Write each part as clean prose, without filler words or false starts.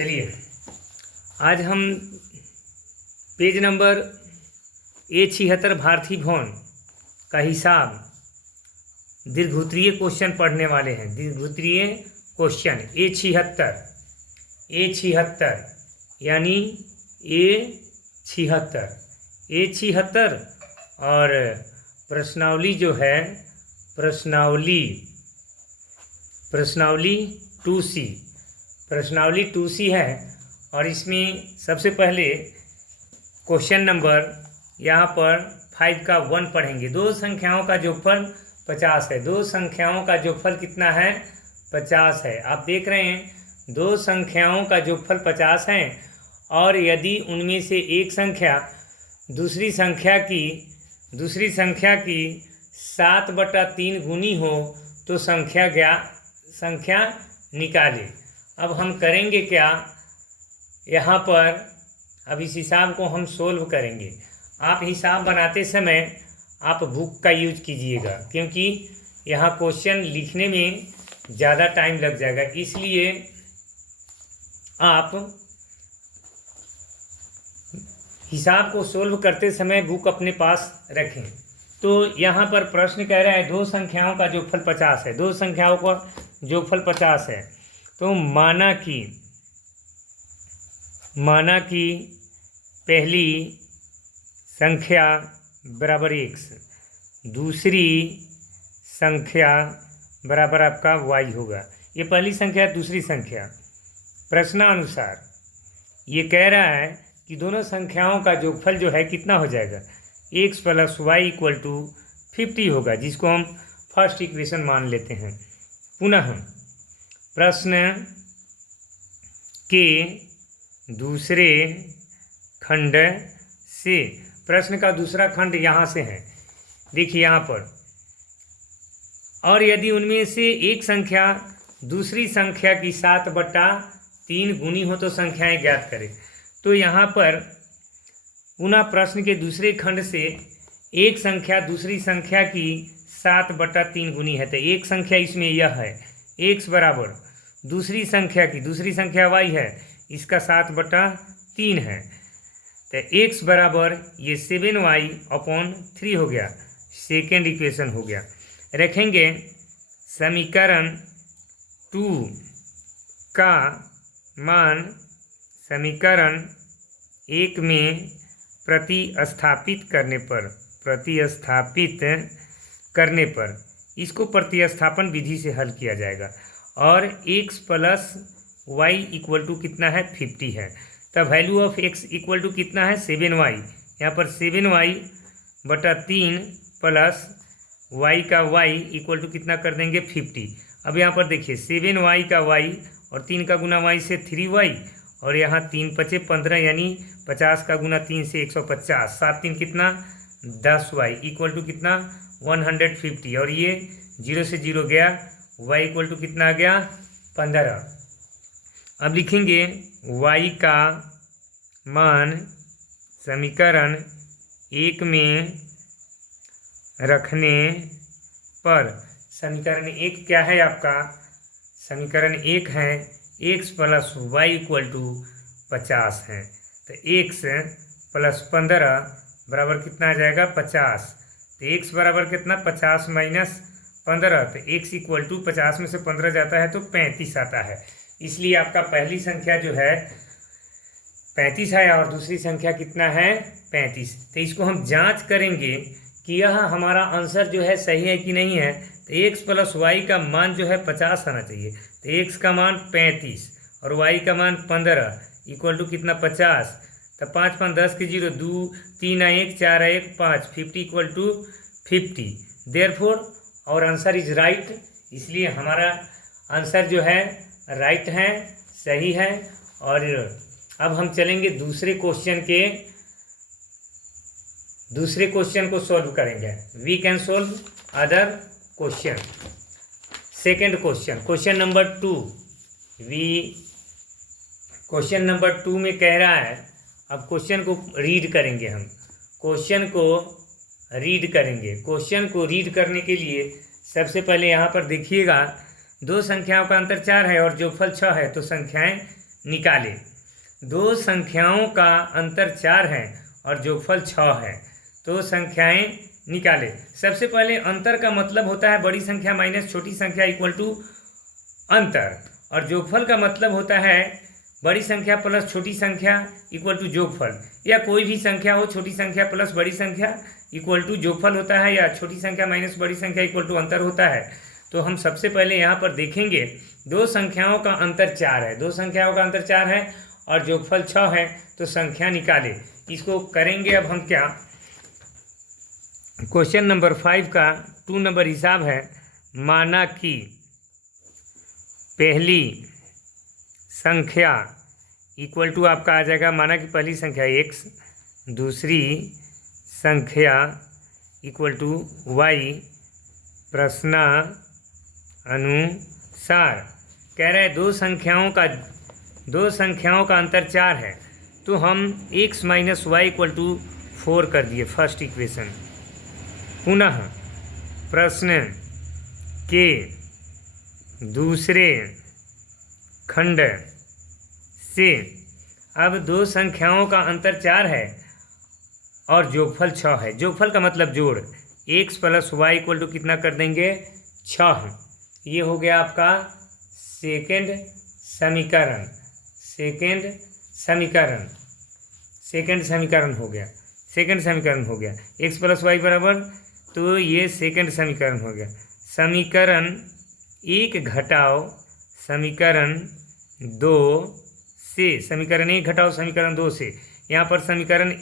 चलिए आज हम पेज नंबर A76 भारतीय भवन का हिसाब दीर्घसूत्रीय क्वेश्चन पढ़ने वाले हैं। दीर्घसूत्रीय क्वेश्चन A76 यानी A76 और प्रश्नावली जो है प्रश्नावली 2C है। और इसमें सबसे पहले क्वेश्चन नंबर यहाँ पर 5 का 1 पढ़ेंगे। दो संख्याओं का जोगफल 50 है। दो संख्याओं का जोगफल कितना है? 50 है। आप देख रहे हैं दो संख्याओं का जोगफल 50 है और यदि उनमें से एक संख्या दूसरी संख्या की 7/3 गुनी हो तो संख्या निकालें। अब हम करेंगे क्या यहाँ पर? अब इस हिसाब को हम सोल्व करेंगे। आप हिसाब बनाते समय आप बुक का यूज कीजिएगा, क्योंकि यहाँ क्वेश्चन लिखने में ज़्यादा टाइम लग जाएगा, इसलिए आप हिसाब को सोल्व करते समय बुक अपने पास रखें। तो यहाँ पर प्रश्न कह रहा है दो संख्याओं का जोगफल 50 है। दो संख्याओं का जोगफल 50 है तो माना कि पहली संख्या बराबर x, दूसरी संख्या बराबर आपका y होगा। ये पहली संख्या दूसरी संख्या। प्रश्नानुसार ये कह रहा है कि दोनों संख्याओं का जोगफल जो है कितना हो जाएगा? x + y = 50 होगा, जिसको हम फर्स्ट इक्वेशन मान लेते हैं। पुनः प्रश्न के दूसरे खंड से, प्रश्न का दूसरा खंड यहाँ से है, देखिए यहाँ पर, और यदि उनमें से एक संख्या दूसरी संख्या की 7/3 गुनी हो तो संख्याएं ज्ञात करें। तो यहाँ पर पुनः प्रश्न के दूसरे खंड से एक संख्या दूसरी संख्या की 7/3 गुनी है, तो एक संख्या इसमें यह है x बराबर दूसरी संख्या y है, इसका 7/3 है, तो x बराबर ये 7y/3 हो गया। सेकेंड इक्वेशन हो गया। रखेंगे समीकरण 2 का मान समीकरण 1 में प्रतिस्थापित करने पर इसको प्रतिस्थापन विधि से हल किया जाएगा। और x + y = कितना है? 50 है। तब वैल्यू ऑफ x = कितना है? 7y। यहाँ पर 7y/3 प्लस y का y = कितना कर देंगे? 50। अब यहाँ पर देखिए 7y का y और 3 का गुना y से 3y, और यहाँ 3 × 5 = 15, यानी 50 का गुना 3 से 150, 7 3 कितना? 10y = कितना? 150। और ये 0 से 0 गया, y = कितना आ गया? 15। अब लिखेंगे y का मान समीकरण 1 में रखने पर, समीकरण 1 क्या है आपका? समीकरण 1 है x + y = 50 है, तो x + 15 बराबर कितना आ जाएगा? 50। तो x बराबर कितना? 50 - 15, तो x = 50 में से 15 जाता है तो 35 आता है। इसलिए आपका पहली संख्या जो है 35 है और दूसरी संख्या कितना है? 35। तो इसको हम जांच करेंगे कि यह हमारा आंसर जो है सही है कि नहीं है। तो x + y का मान जो है 50 आना चाहिए, तो x का मान 35 और y का मान 15 = कितना? 50। तो 5 5 10 के 0, 2 3 1 4 1 5, 50 = 50। देयरफॉर और आंसर इज राइट। इसलिए हमारा आंसर जो है राइट है, सही है। और अब हम चलेंगे दूसरे क्वेश्चन को सॉल्व करेंगे। We can solve other question. Second question number 2। Question number 2 में कह रहा है, अब क्वेश्चन को रीड करेंगे हम। क्वेश्चन को रीड करने के लिए सबसे पहले यहाँ पर देखिएगा, दो संख्याओं का अंतर 4 है और जोगफल 6 है, तो संख्याएं निकाले। दो संख्याओं का अंतर 4 है और जोगफल 6 है, तो संख्याएं निकाले। सबसे पहले अंतर का मतलब होता है बड़ी संख्या माइनस छोटी संख्या इक्वल टू अंतर, और जोगफल का मतलब होता है बड़ी संख्या प्लस छोटी संख्या इक्वल टू जोगफल, या कोई भी संख्या हो छोटी संख्या प्लस बड़ी संख्या इक्वल टू जोगफल होता है, या छोटी संख्या माइनस बड़ी संख्या इक्वल टू अंतर होता है। तो हम सबसे पहले यहाँ पर देखेंगे दो संख्याओं का अंतर 4 है, दो संख्याओं का अंतर 4 है और जोगफल 6 है, तो संख्या निकाले। इसको करेंगे अब हम क्या, क्वेश्चन नंबर 5 का 2 नंबर हिसाब है। माना कि पहली संख्या इक्वल टू आपका आ जाएगा, माना कि पहली संख्या x, दूसरी संख्या इक्वल टू y, प्रश्नानुसार कह रहे हैं दो संख्याओं का अंतर 4 है, तो हम x minus y equal to 4 कर दिए फर्स्ट इक्वेशन। पुनः प्रश्न के दूसरे खंड से अब दो संख्याओं का अंतर 4 है और जोगफल 6 है। जोगफल का मतलब जोड़, x plus y equal to कितना कर देंगे 6। ये हो गया आपका सेकेंड समीकरण हो गया। x प्लस वाई बराबर, तो ये सेकेंड समीकरण हो गया। समीकरण 1 घटाओ समीकरण 2 से, समीकरण 1 घटाओ समीकरण 2 से, यहाँ पर समीकरण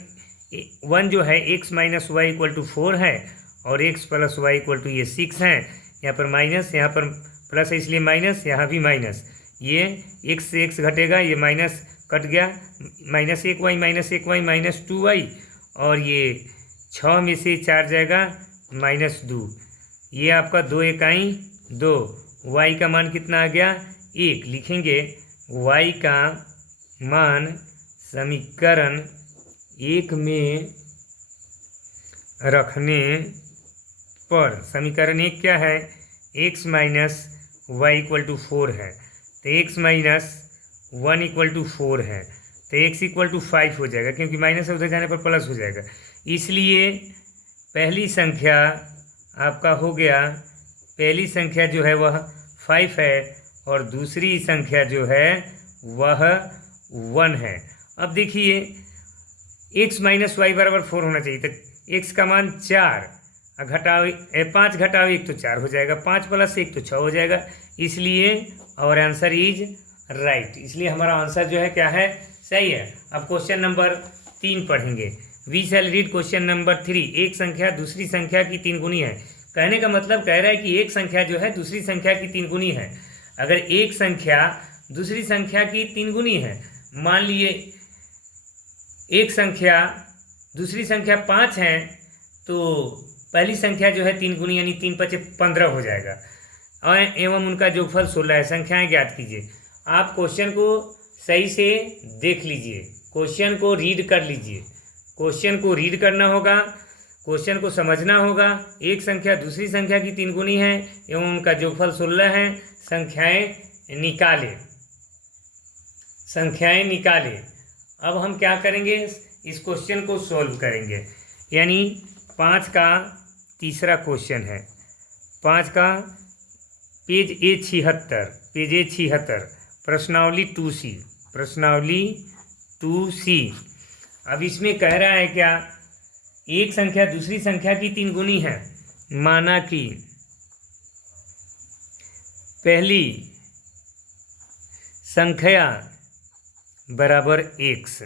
1 जो है x minus y equal to 4 है और x plus y equal to ये 6 है। यहाँ पर माइनस, यहाँ पर प्लस है इसलिए माइनस, यहाँ भी माइनस। ये x से x घटेगा, ये माइनस कट गया, माइनस 1y माइनस 2y, और ये 6 में से 4 जाएगा माइनस 2, ये आपका 2 इकाई 2। y का मान कितना आ गया 1, लिखेंगे y का मान समीकरण 1 में रखने पर, समीकरण 1 क्या है, x minus y equal to 4 है, तो x माइनस 1 इक्वल टू 4 है, तो x इक्वल टू 5 हो जाएगा, क्योंकि माइनस से उधर जाने पर प्लस हो जाएगा। इसलिए पहली संख्या आपका हो गया, पहली संख्या जो है वह 5 है और दूसरी संख्या जो है वह 1 है। अब देखिए x माइनस वाई बराबर 4 होना चाहिए, तो x का मान 4 घटाओ 5 घटाओ 1 तो 4 हो जाएगा, 5 प्लस 1 तो 6 हो जाएगा, इसलिए और आंसर इज राइट। इसलिए हमारा आंसर जो है क्या है, सही है। अब क्वेश्चन नंबर 3 पढ़ेंगे। We shall read question number 3। एक संख्या दूसरी संख्या की 3 गुनी है। कहने का मतलब कह रहा है कि एक संख्या जो है दूसरी संख्या की 3 गुनी है। अगर एक संख्या दूसरी संख्या की 3 गुनी है, मान लिए एक संख्या दूसरी संख्या 5 है, तो पहली संख्या जो है 3 गुनी यानी 3 × 5 = 15 हो जाएगा, और एवं उनका जोगफल 16 है। संख्याएं ज्ञात कीजिए। आप क्वेश्चन को सही से देख लीजिए, क्वेश्चन को रीड कर लीजिए, क्वेश्चन को रीड करना होगा, क्वेश्चन को समझना होगा। एक संख्या दूसरी संख्या की 3 गुनी है एवं उनका जोगफल 16 है। संख्याएं निकाले। अब हम क्या करेंगे, इस क्वेश्चन को सॉल्व करेंगे। यानी 5 का तीसरा क्वेश्चन है, 5 का पेज A76, प्रश्नावली 2C। अब इसमें कह रहा है क्या, एक संख्या दूसरी संख्या की 3 गुनी है। माना कि पहली संख्या बराबर x,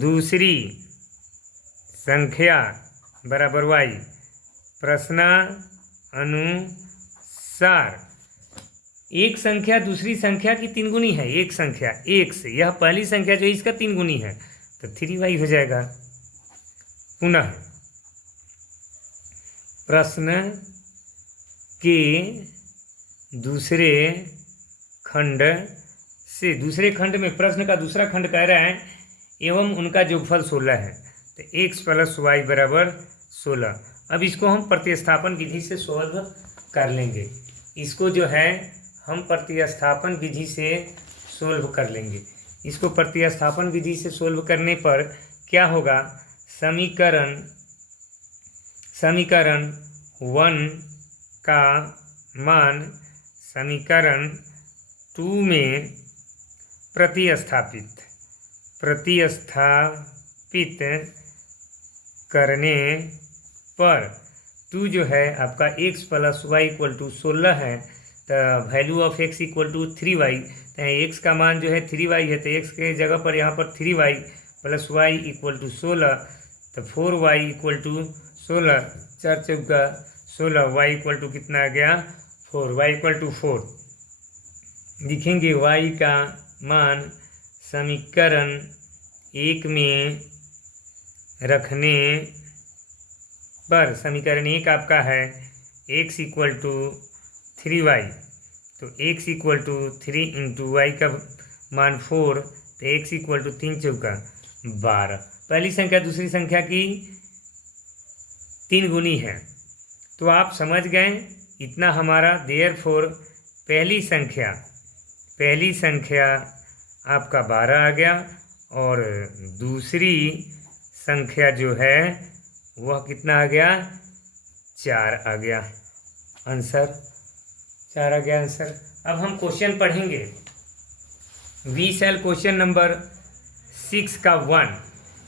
दूसरी संख्या बराबर y, प्रश्नानुसार एक संख्या दूसरी संख्या की 3 गुनी है। एक संख्या x, यह पहली संख्या जो इसका 3 गुनी है, तो 3y हो जाएगा। पुनः प्रश्न के दूसरे खंड से, दूसरे खंड में प्रश्न का दूसरा खंड कह रहा है एवं उनका जोगफल 16 है, तो x प्लस वाई बराबर 16। अब इसको हम प्रतिस्थापन विधि से सॉल्व कर लेंगे। इसको जो है हम प्रतिस्थापन विधि से सोल्व कर लेंगे। इसको प्रतिस्थापन विधि से सोल्व करने पर क्या होगा, समीकरण 1 का मान समीकरण 2 में प्रतिस्थापित करने पर 2 जो है आपका x + y = 16 है, तो वैल्यू ऑफ x = 3y, तो x का मान जो है 3y है, तो x के जगह पर यहाँ पर 3y + y = 16, तो 4y = 16, 4 चौका 16, y = कितना आ गया 4, y = 4 लिखेंगे। y का मान समीकरण 1 में रखने पर समीकरण 1 आपका है x = 3y, तो x = 3 × y का मान 4, तो x = 3 चौका 12। पहली संख्या दूसरी संख्या की 3 गुनी है, तो आप समझ गए इतना हमारा। देयरफॉर पहली संख्या आपका 12 आ गया, और दूसरी संख्या जो है वह कितना आ गया 4 आ गया आंसर, 4 आ गया आंसर। अब हम क्वेश्चन पढ़ेंगे। वी सेल क्वेश्चन नंबर 6 का 1,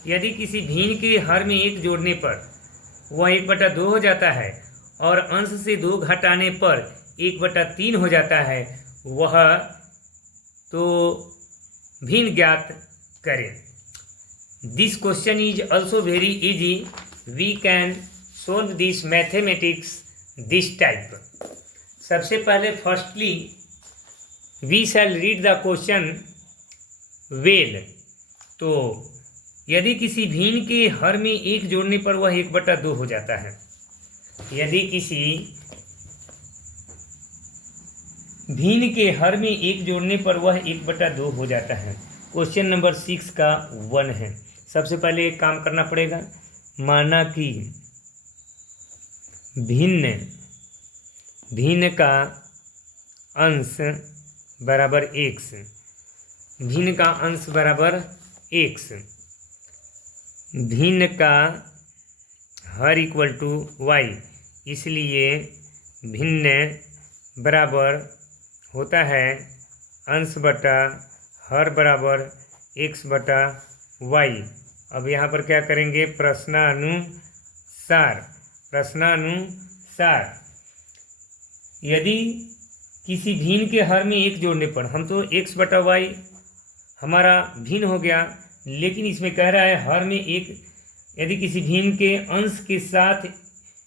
यदि किसी भिन्न के हर में 1 जोड़ने पर वह 1/2 हो जाता है और अंश से 2 घटाने पर 1/3 हो जाता है, वह तो भिन्न ज्ञात करें। This question is also very easy, we can solve this mathematics this type. सबसे पहले firstly we shall read the question well. तो यदि किसी भिन्न के हर में 1 जोड़ने पर वह 1/2 हो जाता है, यदि किसी भिन्न के हर में 1 जोड़ने पर वह 1/2 हो जाता है। क्वेश्चन नंबर 6 का 1 है। सबसे पहले एक काम करना पड़ेगा, माना कि भिन्न का अंश बराबर x, भिन्न का अंश बराबर x, भिन्न का हर = y, इसलिए भिन्न बराबर होता है अंश बटा हर बराबर x/y। अब यहाँ पर क्या करेंगे, प्रश्नानुसार यदि किसी भिन्न के हर में 1 जोड़ने पर, हम तो x/y हमारा भिन्न हो गया, लेकिन इसमें कह रहा है हर में 1, यदि किसी भिन्न के अंश के साथ,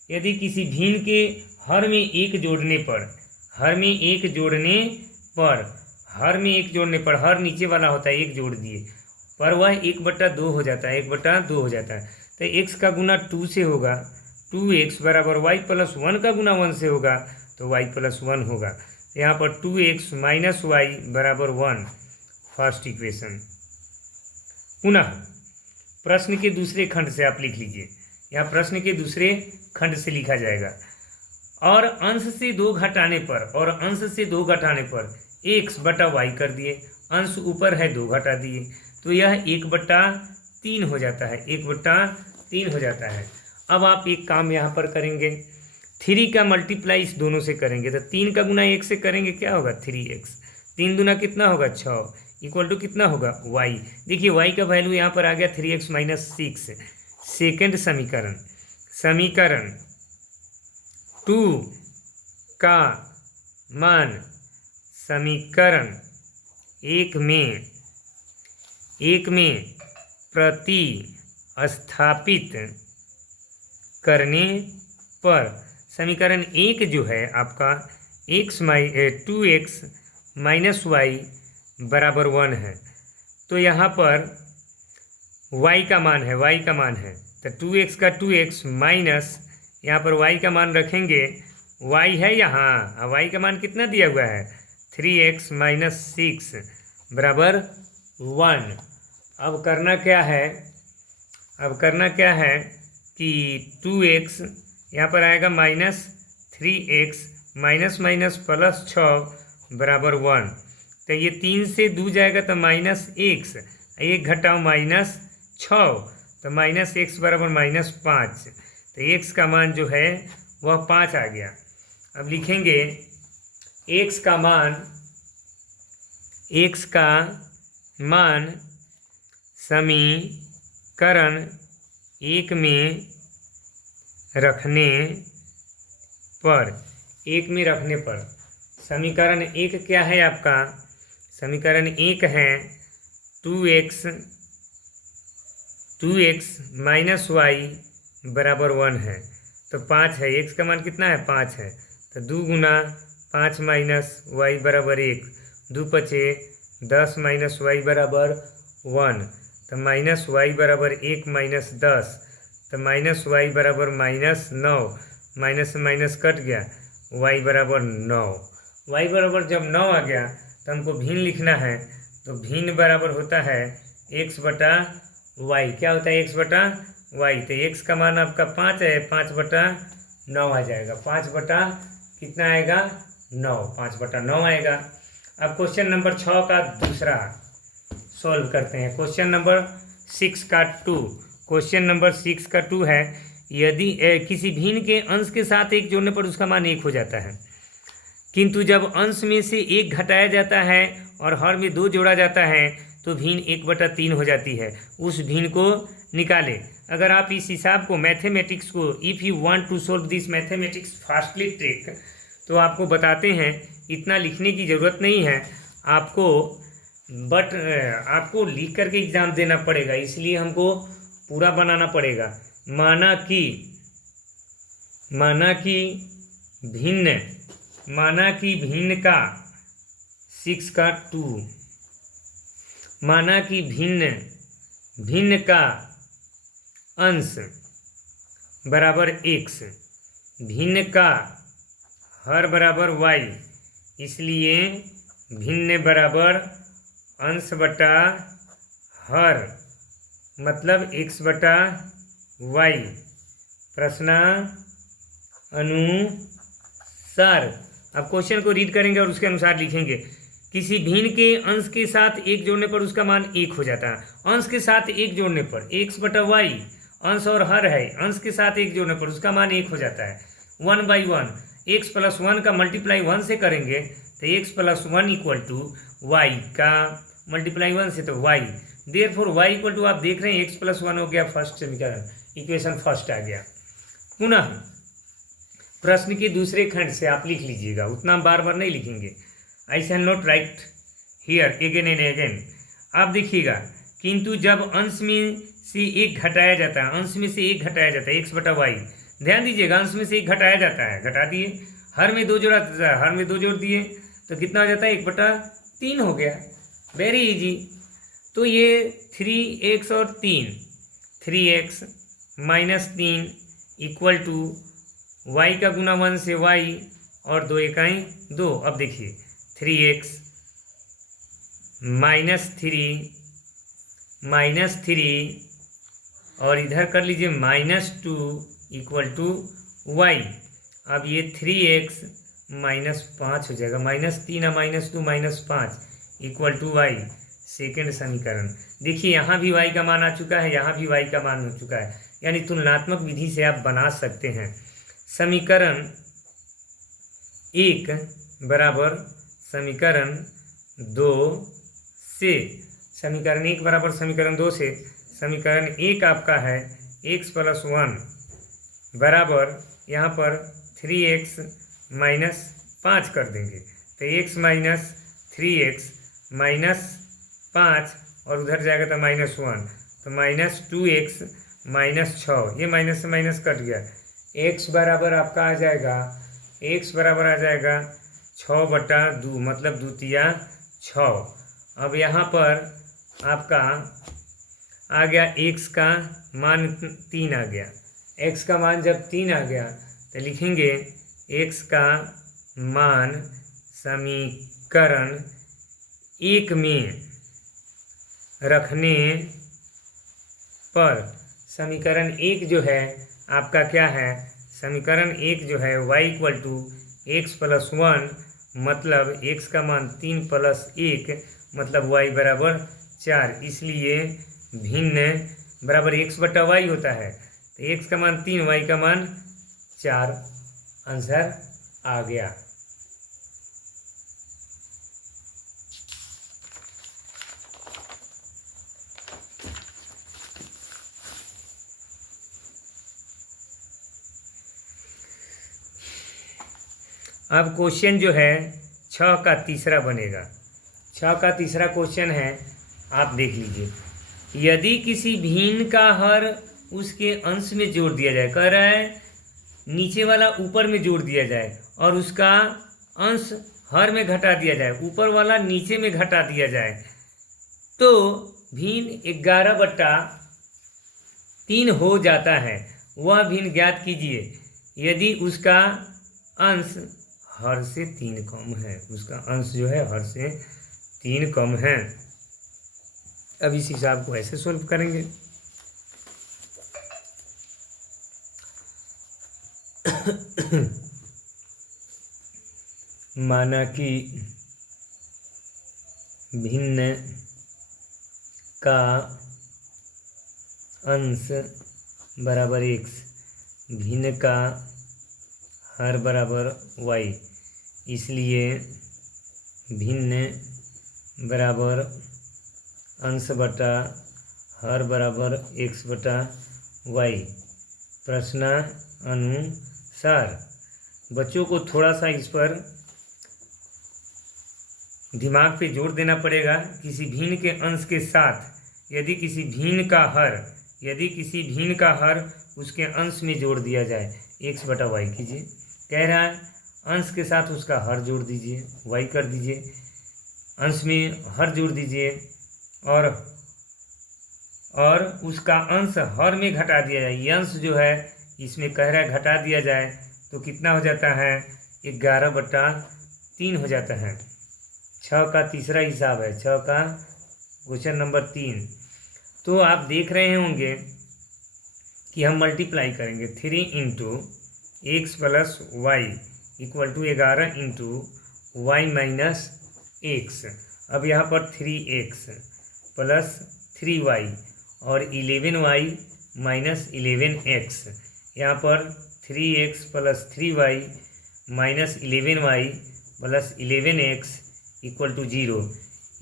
यदि किसी भिन्न के हर में 1 जोड़ने पर, हर में 1 जोड़ने पर हर नीचे वाला होता है 1 जोड़ दिए पर वह 1/2 हो जाता है, 1/2 हो जाता है, तो x का गुना 2 से होगा, 2x बराबर y + 1 का गुना 1 से होगा, तो y + 1 होगा। यहाँ पर 2x - y = 1 फर्स्ट इक्वेशन। पुनः प्रश्न के दूसरे खंड से आप लिख लीजिए, यहाँ प्रश्न के दूसरे खंड से लिखा जाएगा, और अंश से 2 घटाने पर x/y कर दिए, अंश ऊपर है 2 घटा दिए, तो यह 1/3 हो जाता है, 1/3 हो जाता है। अब आप एक काम यहाँ पर करेंगे, 3 का मल्टीप्लाई इस दोनों से करेंगे, तो 3 का गुना 1 से करेंगे, क्या होगा 3x, 3 दूना कितना होगा 6, इक्वल टू कितना होगा y। देखिए y का वैल्यू यहाँ पर आ गया 3x - 6। सेकेंड समीकरण 2 का मान समीकरण 1 में प्रतिस्थापित करने पर समीकरण 1 जो है आपका 2x - y बराबर 1 है, तो यहाँ पर y का मान है, तो 2x का 2x माइनस यहाँ पर y का मान रखेंगे, y है यहाँ, y का मान कितना दिया हुआ है 3x - 6 बराबर 1। अब करना क्या है कि 2x यहाँ पर आएगा -3x माइनस +6 बराबर 1, तो ये 3 से 2 जाएगा तो -x, 1 घटाओ -6, तो -x बराबर -5। तो x का मान जो है वह 5 आ गया। अब लिखेंगे x का मान समीकरण 1 में रखने पर समीकरण 1 क्या है आपका? समीकरण 1 है 2x -y बराबर 1 है, तो 5 है। x का मान कितना है? 5 है। तो 2 गुना 5 -y बराबर 1, 2 पचे 10 -y बराबर 1, तो -y बराबर 1 - 10, तो -y बराबर -9, माइनस से माइनस कट गया, y बराबर 9। y बराबर जब 9 आ गया तो हमको भिन्न लिखना है, तो भिन्न बराबर होता है x बटा y। क्या होता है? x बटा y। तो x का मान आपका 5 है, 5 बटा 9 आ जाएगा। 5 बटा कितना आएगा? 9। 5 बटा 9 आएगा। अब क्वेश्चन नंबर 6 का दूसरा सॉल्व करते हैं। क्वेश्चन नंबर 6 का 2। क्वेश्चन नंबर 6 का 2 है, यदि किसी भिन्न के अंश के साथ 1 जोड़ने पर उसका मान 1 हो जाता है, किंतु जब अंश में से 1 घटाया जाता है और हर में 2 जोड़ा जाता है तो भिन्न 1/3 हो जाती है। उस भिन्न को निकालें। अगर आप इस हिसाब को मैथमेटिक्स को, if you want to solve this mathematics fastly trick, तो आपको बताते हैं इतना लिखने की ज़रूरत नहीं है आपको, बट आपको लिख करके एग्ज़ाम देना पड़ेगा, इसलिए हमको पूरा बनाना पड़ेगा। माना कि भिन्न का 6 का 2, माना कि भिन्न का अंश बराबर x, भिन्न का हर बराबर y, इसलिए भिन्न बराबर अंश बटा हर, मतलब x बटा y। प्रश्नानुसार अब क्वेश्चन को रीड करेंगे और उसके अनुसार लिखेंगे। किसी भिन्न के अंश के साथ 1 जोड़ने पर उसका मान 1 हो जाता है। अंश के साथ 1 जोड़ने पर x बटा y, अंश और हर है, अंश के साथ 1 जोड़ने पर उसका मान 1 हो जाता है। 1/1 x + 1 का मल्टीप्लाई 1 से करेंगे तो x + 1 = y का मल्टीप्लाई 1 से तो y, देयरफॉर y = आप देख रहे हैं x + 1 हो गया फर्स्ट समीकरण, इक्वेशन फर्स्ट आ गया। पुनः प्रश्न के दूसरे खंड से आप लिख लीजिएगा, उतना बार बार नहीं लिखेंगे। I shall not write here again and again. आप देखिएगा, किंतु जब अंश में से 1 घटाया जाता है, अंश में से 1 घटाया जाता है x बटा y, ध्यान दीजिएगा, अंश में से 1 घटाया जाता है, घटा दिए, हर में 2 जोड़ा, हर में 2 जोड़ दिए तो कितना हो जाता है? 1/3 हो गया। Very easy. तो ये 3x और 3, 3x - 3 = y का गुना 1 से y और 2 इकाई 2। अब देखिए 3x -3 और इधर कर लीजिए -2 = y। अब ये 3x -5 हो जाएगा, -3 -2 -5 = y। सेकेंड समीकरण देखिए, यहाँ भी y का मान आ चुका है, यहाँ भी y का मान हो चुका है, यानी तुलनात्मक विधि से आप बना सकते हैं। समीकरण 1 बराबर समीकरण 2 से, समीकरण 1 बराबर समीकरण 2 से, समीकरण 1 आपका है x + 1 बराबर, यहाँ पर 3x - 5 कर देंगे तो x - 3x - 5 और उधर जाएगा तो -1, तो -2x - 6, ये माइनस से माइनस कट गया। x बराबर आपका आ जाएगा, x बराबर आ जाएगा 6/2, मतलब 2 6। अब यहाँ पर आपका आ गया x का मान 3 आ गया। x का मान जब 3 आ गया तो लिखेंगे x का मान समीकरण 1 में रखने पर, समीकरण 1 जो है आपका क्या है? समीकरण 1 जो है y = x + 1 मतलब x का मान 3 प्लस 1 मतलब y बराबर 4, इसलिए भिन्न बराबर x बटा वाई होता है। तो x का मान 3, y का मान 4, आंसर आ गया। अब क्वेश्चन जो है 6 का तीसरा बनेगा। 6 का तीसरा क्वेश्चन है, आप देख लीजिए। यदि किसी भिन्न का हर उसके अंश में जोड़ दिया जाए, कह रहा है नीचे वाला ऊपर में जोड़ दिया जाए और उसका अंश हर में घटा दिया जाए, ऊपर वाला नीचे में घटा दिया जाए, तो भिन्न 11/3 हो जाता है। वह भिन्न ज्ञात कीजिए यदि उसका अंश हर से 3 कम है। उसका अंश जो है हर से 3 कम है। अब इस हिसाब को ऐसे सोल्व करेंगे। माना कि भिन्न का अंश बराबर x, भिन्न का हर बराबर y, इसलिए भिन्न बराबर अंश बटा हर बराबर x बटा y। प्रश्नानुसार बच्चों को थोड़ा सा इस पर दिमाग पे जोर देना पड़ेगा। किसी भिन्न के अंश के साथ यदि किसी भिन्न का हर उसके अंश में जोड़ दिया जाए, x बटा वाई कीजिए। कह रहा है अंश के साथ उसका हर जोड़ दीजिए, y कर दीजिए, अंश में हर जोड़ दीजिए और उसका अंश हर में घटा दिया जाए। ये अंश जो है इसमें कह रहा है घटा दिया जाए तो कितना हो जाता है, 11/3 हो जाता है। 6 का तीसरा हिसाब है, 6 का क्वेश्चन नंबर 3। तो आप देख रहे होंगे कि हम मल्टीप्लाई करेंगे 3 into x plus y equal to 11 into y minus x. अब यहाँ पर 3x प्लस 3y और 11y माइनस 11x। यहाँ पर 3x plus 3y minus 11y plus 11x equal to 0।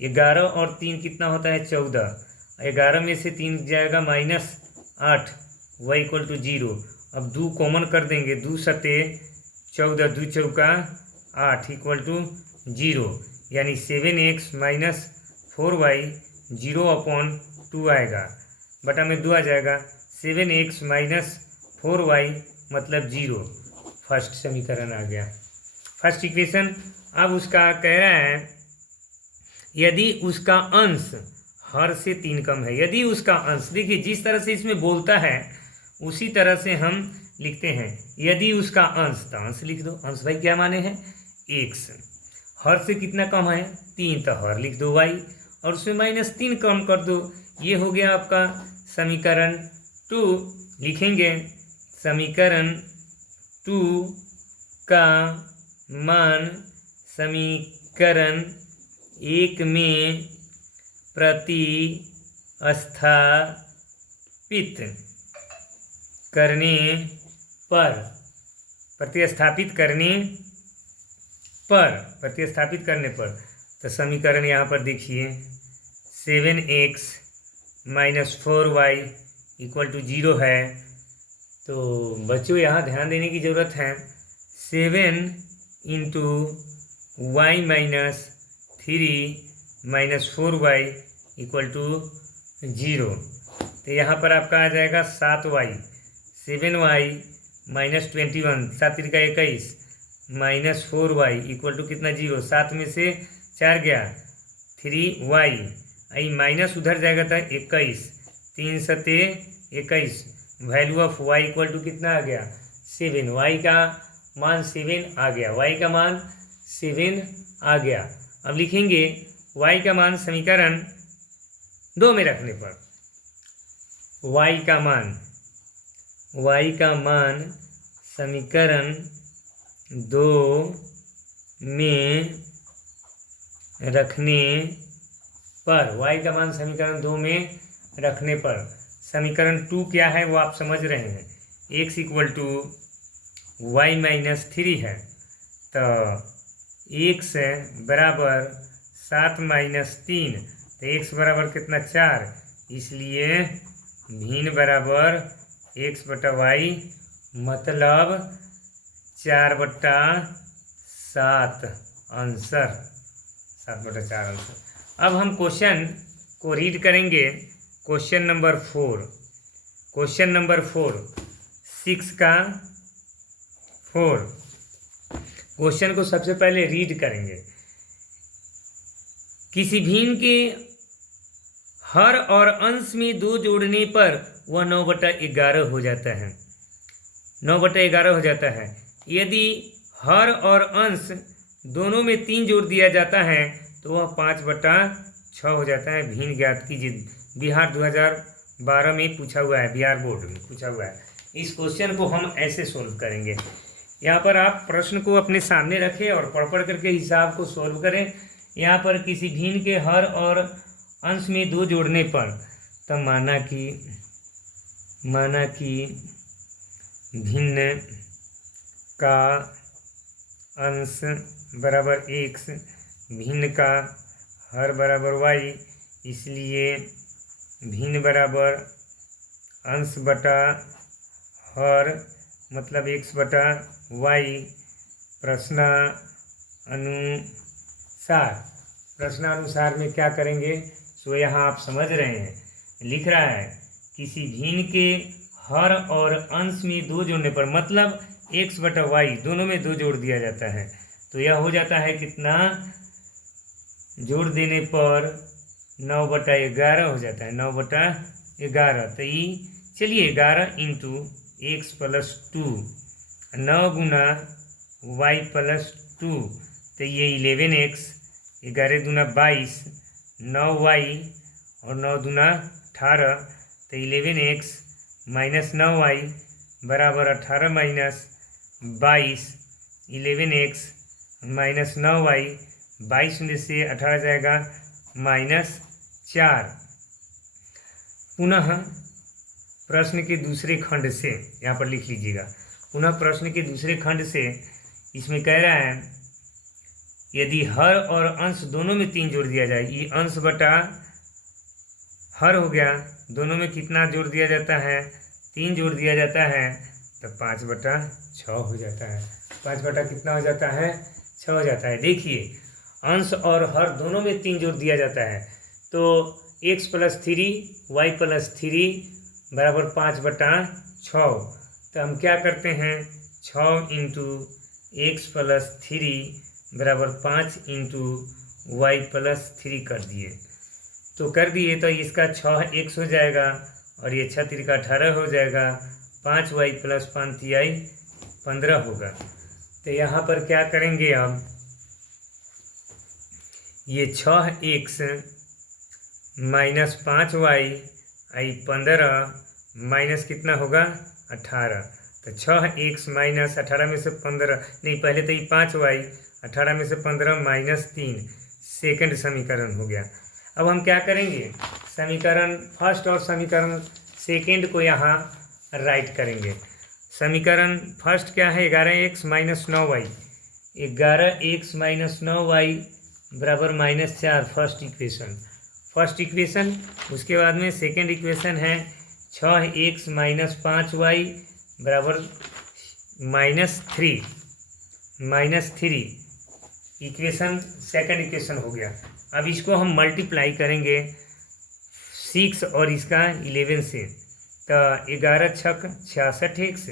11 और 3 कितना होता है, 14। 11 में से 3 जाएगा माइनस 8, y इक्वल टू 0। अब 2 कॉमन कर देंगे, 2 सते 14, 2 चौका 8 इक्वल टू 0, यानी 7x माइनस 4y 0/2 आएगा, बटा में 2 आ जाएगा। 7x माइनस 4y मतलब 0। फर्स्ट समीकरण आ गया, फर्स्ट इक्वेशन। अब उसका कह रहा है यदि उसका अंश हर से 3 कम है। यदि उसका अंश, देखिए जिस तरह से इसमें बोलता है उसी तरह से हम लिखते हैं। यदि उसका अंश, तो अंश लिख दो। अंश भाई क्या माने हैं, x। हर से कितना कम है, 3, तो हर लिख दो y और उसमें -3 कम कर दो। ये हो गया आपका समीकरण 2। लिखेंगे समीकरण 2 का मान समीकरण 1 में प्रतिस्थापित करने पर तो समीकरण यहाँ पर देखिए 7x minus 4y equal to 0 है। तो बच्चों यहाँ ध्यान देने की ज़रूरत है। 7 into y minus 3 minus 4y equal to 0। तो यहाँ पर आपका आ जाएगा 7y, 7y माइनस 21, 7 3 का 21 माइनस 4y इक्वल टू कितना 0। 7 में से 4 गया 3y, आई माइनस उधर जाएगा था 21, 3 सते 21। Value of y equal to कितना आ गया 7। y का मान 7 आ गया, y का मान 7 आ गया। अब लिखेंगे y का मान समीकरण 2 में रखने पर y का मान समीकरण 2 में रखने पर, y का मान समीकरण 2 में रखने पर, समीकरण 2 क्या है वो आप समझ रहे हैं, x equal to y minus 3 है, तो x बराबर 7 माइनस 3, तो x बराबर कितना 4, इसलिए भिन्न बराबर x बटा वाई, मतलब 4/7 आंसर, 7/4 आंसर। अब हम क्वेश्चन को रीड करेंगे। क्वेश्चन नंबर 4, क्वेश्चन नंबर 4, 6 का 4, क्वेश्चन को सबसे पहले रीड करेंगे। किसी भिन्न के हर और अंश में 2 जोड़ने पर वह 9/11 हो जाता है, 9/11 हो जाता है। यदि हर और अंश दोनों में 3 जोड़ दिया जाता है तो वह 5/6 हो जाता है। भिन्न ज्ञात कीजिए। बिहार 2012 में पूछा हुआ है, बिहार बोर्ड में पूछा हुआ है। इस क्वेश्चन को हम ऐसे सोल्व करेंगे। यहाँ पर आप प्रश्न को अपने सामने रखें और पढ़ करके हिसाब को सोल्व करें। यहाँ पर किसी भिन्न के हर और अंश में 2 जोड़ने पर, तो माना कि भिन्न का अंश बराबर x, भिन्न का हर बराबर y, इसलिए भिन्न बराबर अंश बटा हर मतलब x बटा y। प्रश्नानुसार में क्या करेंगे, सो यहाँ आप समझ रहे हैं, लिख रहा है किसी भिन्न के हर और अंश में 2 जोड़ने पर, मतलब x बटा y दोनों में 2 जोड़ दिया जाता है, तो यह हो जाता है कितना, जोड़ देने पर 9/11 हो जाता है, 9/11। तो ये चलिए 11 इंटू x प्लस 2, 9 गुना y प्लस 2, तो ये 11x, 11 दूना 22, 9y और 9 दूना 18, तो 11x माइनस 9y बराबर 18 माइनस 22, 11x माइनस 9y, 22 में से 18 जाएगा -4। पुनः प्रश्न के दूसरे खंड से, यहाँ पर लिख लीजिएगा, पुनः प्रश्न के दूसरे खंड से इसमें कह रहा है यदि हर और अंश दोनों में 3 जोड़ दिया जाए, ये अंश बटा हर हो गया, दोनों में कितना जोड़ दिया जाता है, 3 जोड़ दिया जाता है, तो 5/6 हो जाता है। 5 बटा कितना हो जाता है, 6 हो जाता है। देखिए अंश और हर दोनों में 3 जोड़ दिया जाता है, तो x प्लस 3 y प्लस 3 बराबर 5/6। तो हम क्या करते हैं, 6 इंटू x प्लस 3 बराबर 5 इंटू वाई प्लस 3 कर दिए, तो कर दिए, तो इसका 6x हो जाएगा और ये 6 3 18 हो जाएगा, 5y प्लस 5 3 15 होगा। तो यहाँ पर क्या करेंगे हम, ये 6x माइनस 5y आई 15 माइनस कितना होगा 18, तो 6x माइनस 18 में से 15 नहीं, पहले तो ये 5y, 18 में से 15 माइनस 3, सेकंड समीकरण हो गया। अब हम क्या करेंगे, समीकरण फर्स्ट और समीकरण सेकंड को यहाँ राइट करेंगे। समीकरण फर्स्ट क्या है, 11x minus 9y, 11x minus 9y बराबर -4, फर्स्ट इक्वेशन। उसके बाद में सेकंड इक्वेशन है 6x माइनस 5y बराबर -3, इक्वेशन सेकंड इक्वेशन हो गया। अब इसको हम मल्टीप्लाई करेंगे 6 और इसका 11 से, तो 11 छक 66x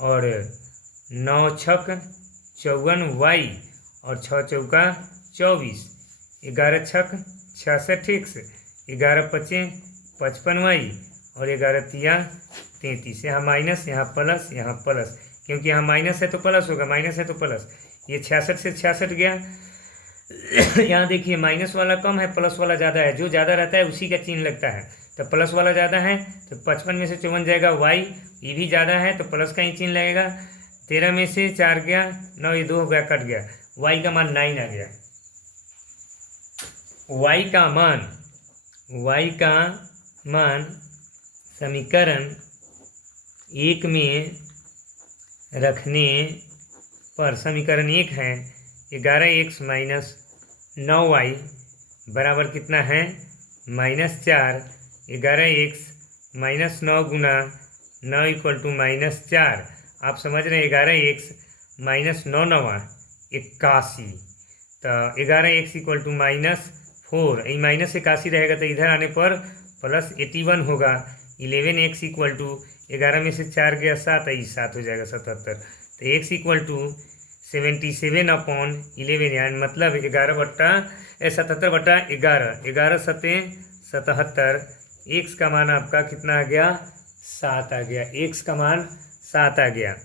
और 9 छक 54y और 6 चौका 24, 11 छक 66x, 11 पचे 55y और 11 तिया 33। यहाँ माइनस, यहाँ प्लस, क्योंकि यहाँ माइनस है तो प्लस होगा, माइनस है तो प्लस। ये 66 से 66 गया। यहाँ देखिए माइनस वाला कम है, प्लस वाला ज़्यादा है, जो ज़्यादा रहता है उसी का चिन्ह लगता है, तो प्लस वाला ज़्यादा है तो 55 में से 54 जाएगा y, ये भी ज़्यादा है तो प्लस का ही चिन्ह लगेगा। 13 में से 4 गया, 9 ये 2 हो गया, कट गया, y का मान 9 आ गया। y का मान समीकरण 1 में रखने पर, समीकरण 1 है 11x माइनस 9y बराबर कितना है -4। 11x minus 9 Guna 9 equal to -4। आप समझ रहे हैं 11x माइनस 9 9 81। तो 11x इक्वल टू -4, ये माइनस 81 रहेगा तो इधर आने पर +81 होगा। 11x इक्वल टू 11 में से 4 गया 7, 7 हो जाएगा 77। तो x इक्वल टू 77/11, यानी मतलब 77/11, 11 सतें 77। x का मान आपका कितना आ गया 7 आ गया, x का मान 7 आ गया।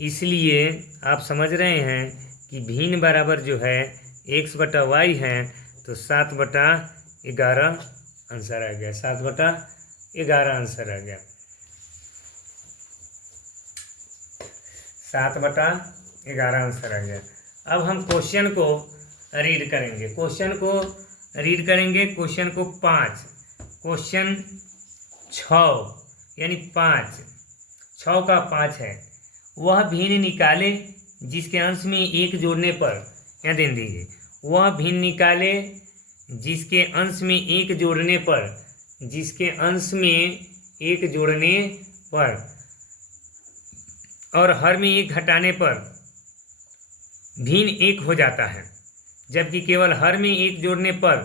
इसलिए आप समझ रहे हैं कि भिन्न बराबर जो है x/y है, तो 7/11 आंसर आ गया, 7/11 आंसर आ गया, 7/11 आंसर आ गया। अब हम क्वेश्चन को रीड करेंगे, क्वेश्चन को 5, क्वेश्चन 6 यानी 5, 6 का 5 है। वह भिन्न निकाले जिसके अंश में 1 जोड़ने पर, यहाँ दे दीजिए, वह भिन्न निकाले जिसके अंश में 1 जोड़ने पर, जिसके अंश में 1 जोड़ने पर और हर में 1 घटाने पर भिन्न 1 हो जाता है, जबकि केवल हर में 1 जोड़ने पर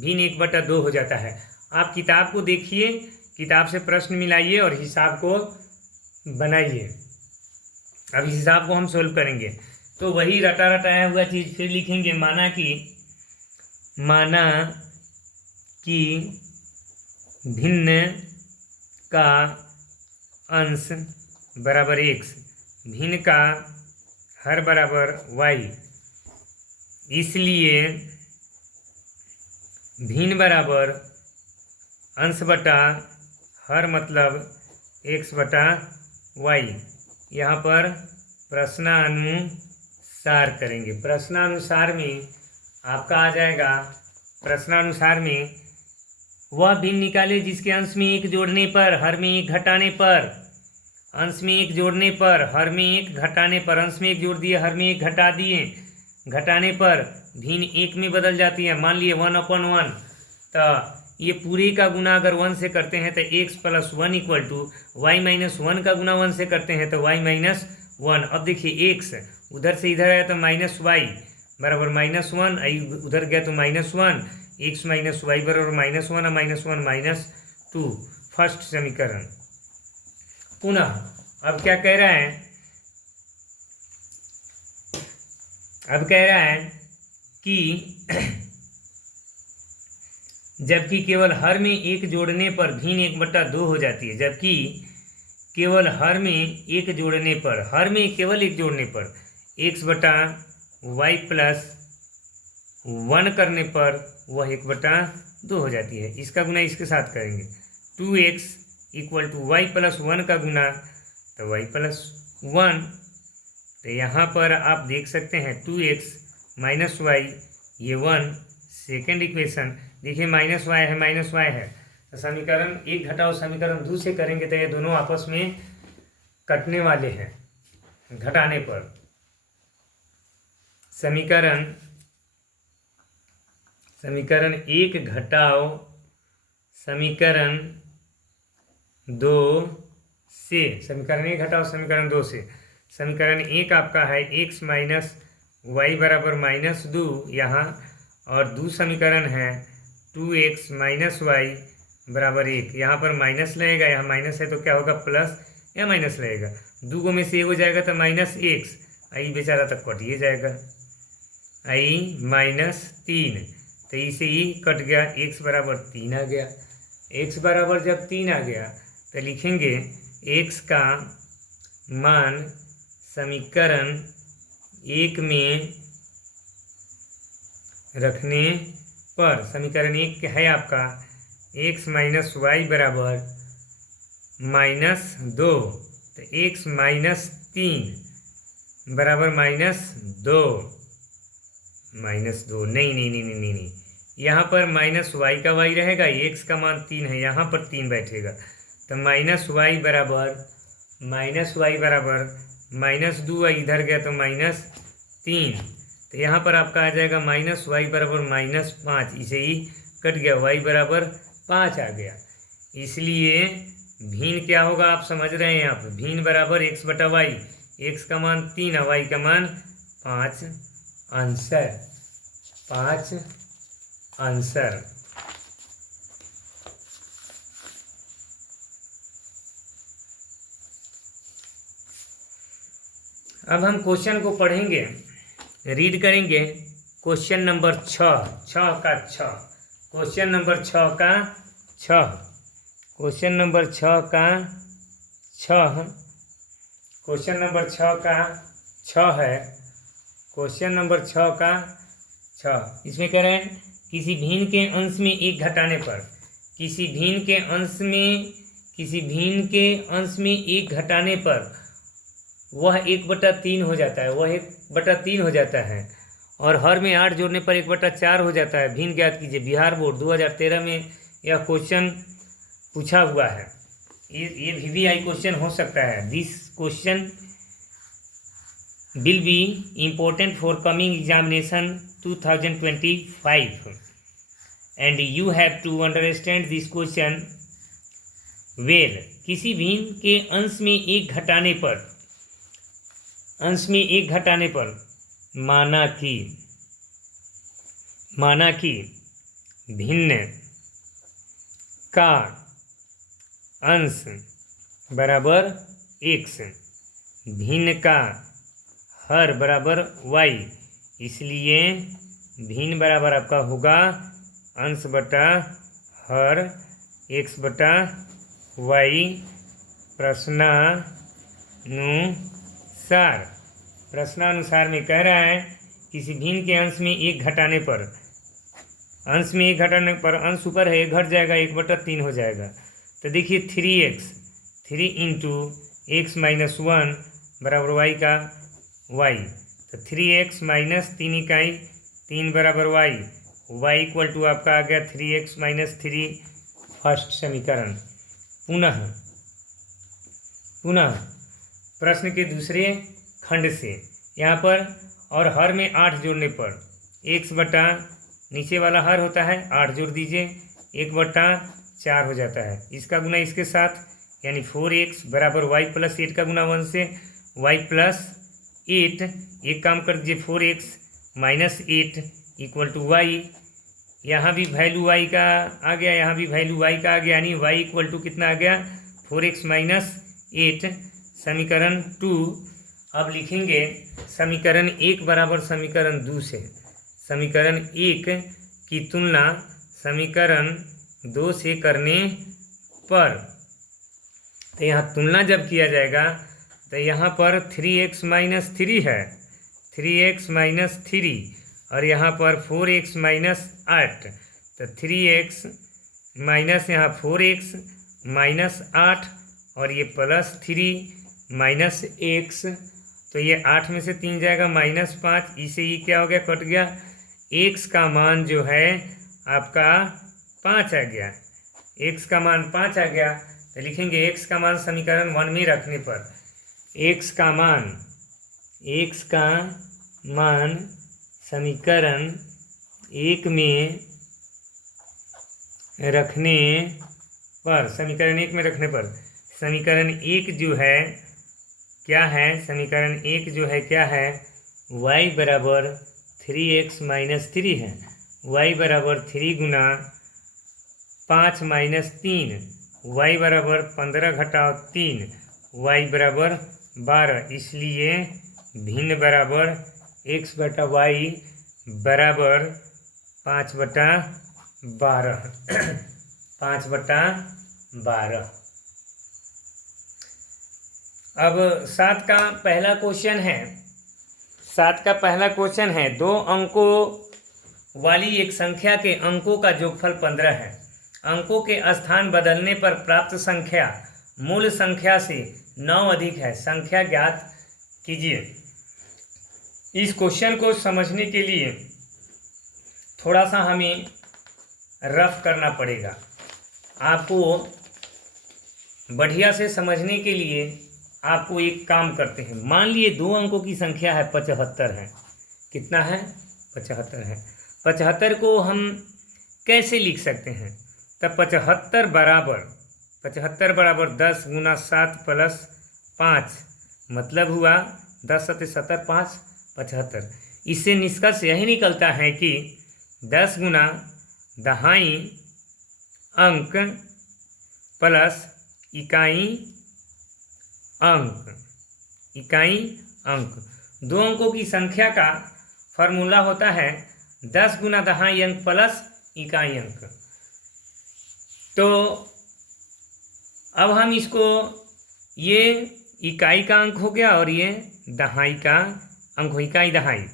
भिन्न 1/2 हो जाता है। आप किताब को देखिए, किताब से प्रश्न मिलाइए और हिसाब को बनाइए। अब इस हिसाब को हम सोल्व करेंगे तो वही रटाया हुआ चीज़ फिर लिखेंगे। माना कि भिन्न का अंश बराबर x, भिन्न का हर बराबर y, इसलिए भिन्न बराबर अंश बटा हर मतलब x/y। यहाँ पर प्रश्नानुसार करेंगे। प्रश्नानुसार में आपका आ जाएगा, प्रश्नानुसार में वह भिन्न निकाले जिसके अंश में 1 जोड़ने पर हर में 1 घटाने पर, अंश में 1 जोड़ने पर हर में 1 घटाने पर, अंश में 1 जोड़ दिए हर में 1 घटा दिए, घटाने पर भिन्न 1 में बदल जाती है। मान लिए 1/1, तो ये पूरे का गुना अगर 1 से करते हैं तो x + 1 इक्वल टू y - 1 का गुना 1 से करते हैं तो y - 1। अब देखिए x उधर से इधर आया तो -y बराबर -1, उधर गया तो -1, x - y बराबर -1 और -1 -2। फर्स्ट समीकरण। पुनः अब क्या कह रहा है, अब कह रहा है कि जबकि केवल हर में 1 जोड़ने पर भिन्न 1/2 हो जाती है, जबकि केवल हर में 1 जोड़ने पर, हर में केवल 1 जोड़ने पर x/y + 1 करने पर वह 1/2 हो जाती है। इसका गुना इसके साथ करेंगे, 2x = y + 1 का गुना तो y + 1। तो यहाँ पर आप देख सकते हैं 2x - y, ये 1, सेकेंड इक्वेशन देखिए -y है, तो समीकरण 1 घटाओ समीकरण 2 से करेंगे तो ये दोनों आपस में कटने वाले हैं घटाने पर। समीकरण 1 घटाओ समीकरण 2 से, समीकरण 1 घटाओ समीकरण 2 से, समीकरण 1 आपका है x - y बराबर -2 यहाँ, और दूसरा समीकरण है 2x - y बराबर 1। यहाँ पर माइनस लगेगा, यहाँ माइनस है तो क्या होगा प्लस या माइनस लगेगा, 2 में से 1 हो जाएगा तो -x, आई बेचारा तक कट ही जाएगा, आई -3, तो इसे ही कट गया, x बराबर 3 आ गया। x बराबर जब 3 आ गया तो लिखेंगे x का मान समीकरण 1 में रखने पर, समीकरण 1 क्या है आपका x - y बराबर -2, तो x - 3 बराबर -2, -2, नहीं नहीं नहीं नहीं नहीं नहीं, यहाँ पर माइनस वाई का वाई रहेगा, एक्स का मान 3 है, यहाँ पर 3 बैठेगा, तो -y बराबर -2 इधर गया तो -3, तो यहाँ पर आपका आ जाएगा -y बराबर -5, इसे ही कट गया, y बराबर 5 आ गया। इसलिए भिन्न क्या होगा आप समझ रहे हैं, आप भिन्न बराबर x बटा वाई, एक्स का मान 3 है, y का मान 5, आंसर 5 आंसर। अब हम क्वेश्चन को पढ़ेंगे, रीड करेंगे। क्वेश्चन नंबर 6 क्वेश्चन नंबर 6 का 6 क्वेश्चन नंबर 6 का 6 क्वेश्चन नंबर 6 का 6 है। क्वेश्चन नंबर 6 का 6 इसमें कह रहे हैं किसी भिन्न के अंश में एक घटाने पर, किसी भिन्न के अंश में एक घटाने पर वह 1/3 हो जाता है, वह 1/3 हो जाता है, और हर में 8 जोड़ने पर 1/4 हो जाता है। भिन्न ज्ञात कीजिए। बिहार बोर्ड 2013 में यह क्वेश्चन पूछा हुआ है। ये VVI क्वेश्चन हो सकता है। This question will be important for coming examination 2025 and you have to understand this question well। किसी भिन्न के अंश में एक घटाने पर माना कि भिन्न का अंश बराबर x, भिन्न का हर बराबर y, इसलिए भिन्न बराबर आपका होगा अंश बटा हर x बटा y। प्रश्नानुसार में कह रहा है किसी भिन्न के अंश में एक घटाने पर, अंश ऊपर है, घट जाएगा, 1/3 हो जाएगा। तो देखिए 3x 3 इंटू x माइनस 1 बराबर y का y, तो 3x माइनस 3 इकाई 3 बराबर y इक्वल टू आपका आ गया 3x माइनस 3, फर्स्ट समीकरण। पुनः प्रश्न के दूसरे खंड से यहाँ पर और हर में 8 जोड़ने पर x बटा नीचे वाला हर होता है, 8 जोड़ दीजिए, 1/4 हो जाता है। इसका गुना इसके साथ यानी 4x बराबर y प्लस 8 का गुना 1 से y प्लस 8। एक काम कर दीजिए, 4x minus 8 equal to y, यहाँ भी वैल्यू y का आ गया, यहाँ भी वैल्यू y का आ गया, यानी y इक्वल टू कितना आ गया 4x माइनस 8, समीकरण 2। अब लिखेंगे समीकरण 1 बराबर समीकरण 2 से। समीकरण 1 की तुलना समीकरण 2 से करने पर, तो यहाँ तुलना जब किया जाएगा तो यहाँ पर 3x माइनस 3 है, 3x माइनस 3, और यहाँ पर 4x माइनस 8, तो 3x माइनस यहाँ 4x माइनस 8 और ये प्लस 3 माइनस x, तो ये 8 में से 3 जाएगा -5, इसे ही क्या हो गया, कट गया। x का मान जो है आपका 5 आ गया, x का मान 5 आ गया, तो लिखेंगे x का मान समीकरण 1 में रखने पर, x का मान समीकरण 1 में रखने पर, समीकरण 1 में रखने पर समीकरण 1 जो है क्या है, समीकरण 1 जो है क्या है, y बराबर 3x माइनस 3 है, y बराबर 3 गुना 5 माइनस 3, y बराबर 15 घटाओ 3, y बराबर 12, इसलिए भिन्न बराबर x बटा y बराबर 5/12 5/12। अब 7 का पहला क्वेश्चन है, 2 अंकों वाली एक संख्या के अंकों का जोगफल 15 है। अंकों के स्थान बदलने पर प्राप्त संख्या मूल संख्या से 9 अधिक है, संख्या ज्ञात कीजिए। इस क्वेश्चन को समझने के लिए थोड़ा सा हमें रफ करना पड़ेगा। आपको बढ़िया से समझने के लिए आपको एक काम करते हैं। मान लिए 2 अंकों की संख्या है 75 है। कितना है? 75 है। 75 को हम कैसे लिख सकते हैं? तब 75 बराबर 10 गुना 7 प्लस 5, मतलब हुआ 10 सत्ते 70, 5 75। इससे निष्कर्ष यही निकलता है कि 10 गुना दहाई अंक प्लस इकाई अंक। 2 अंकों की संख्या का फॉर्मूला होता है 10 गुना दहाई अंक प्लस इकाई अंक। तो अब हम इसको, ये इकाई का अंक हो गया और ये दहाई का अंक हो, इकाई दहाई,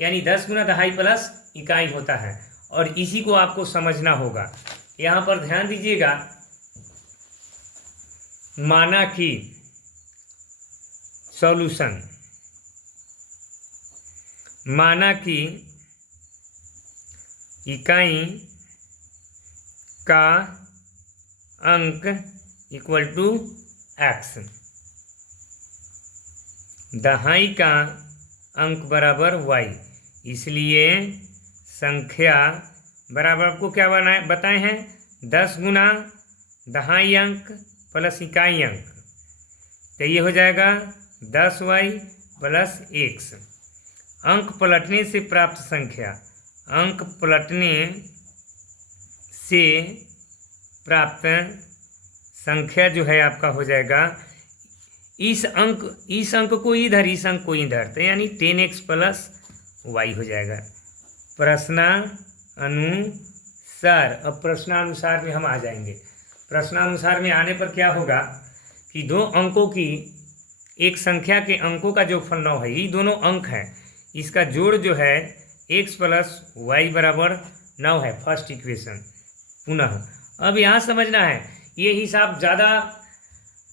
यानी 10 गुना दहाई प्लस इकाई होता है। और इसी को आपको समझना होगा। यहाँ पर ध्यान दीजिएगा, माना कि सॉल्यूशन, माना कि इकाई का अंक इक्वल टू x, दहाई का अंक बराबर y। इसलिए संख्या बराबर आपको क्या बताए हैं? 10 गुना दहाई अंक प्लस इकाई अंक, तो ये हो जाएगा 10y प्लस x। अंक पलटने से प्राप्त संख्या, अंक पलटने से प्राप्त संख्या जो है आपका हो जाएगा, इस अंक को इधर, इस अंक को इधर, तो यानी 10x प्लस y हो जाएगा प्रश्नानुसार। अब प्रश्नानुसार में हम आ जाएंगे। प्रश्नानुसार में आने पर क्या होगा कि 2 अंकों की, एक संख्या के अंकों का जोगफल 9 है, ये दोनों अंक हैं, इसका जोड़ जो है x प्लस वाई बराबर 9 है, फर्स्ट इक्वेशन। पुनः अब यहाँ समझना है, ये हिसाब ज़्यादा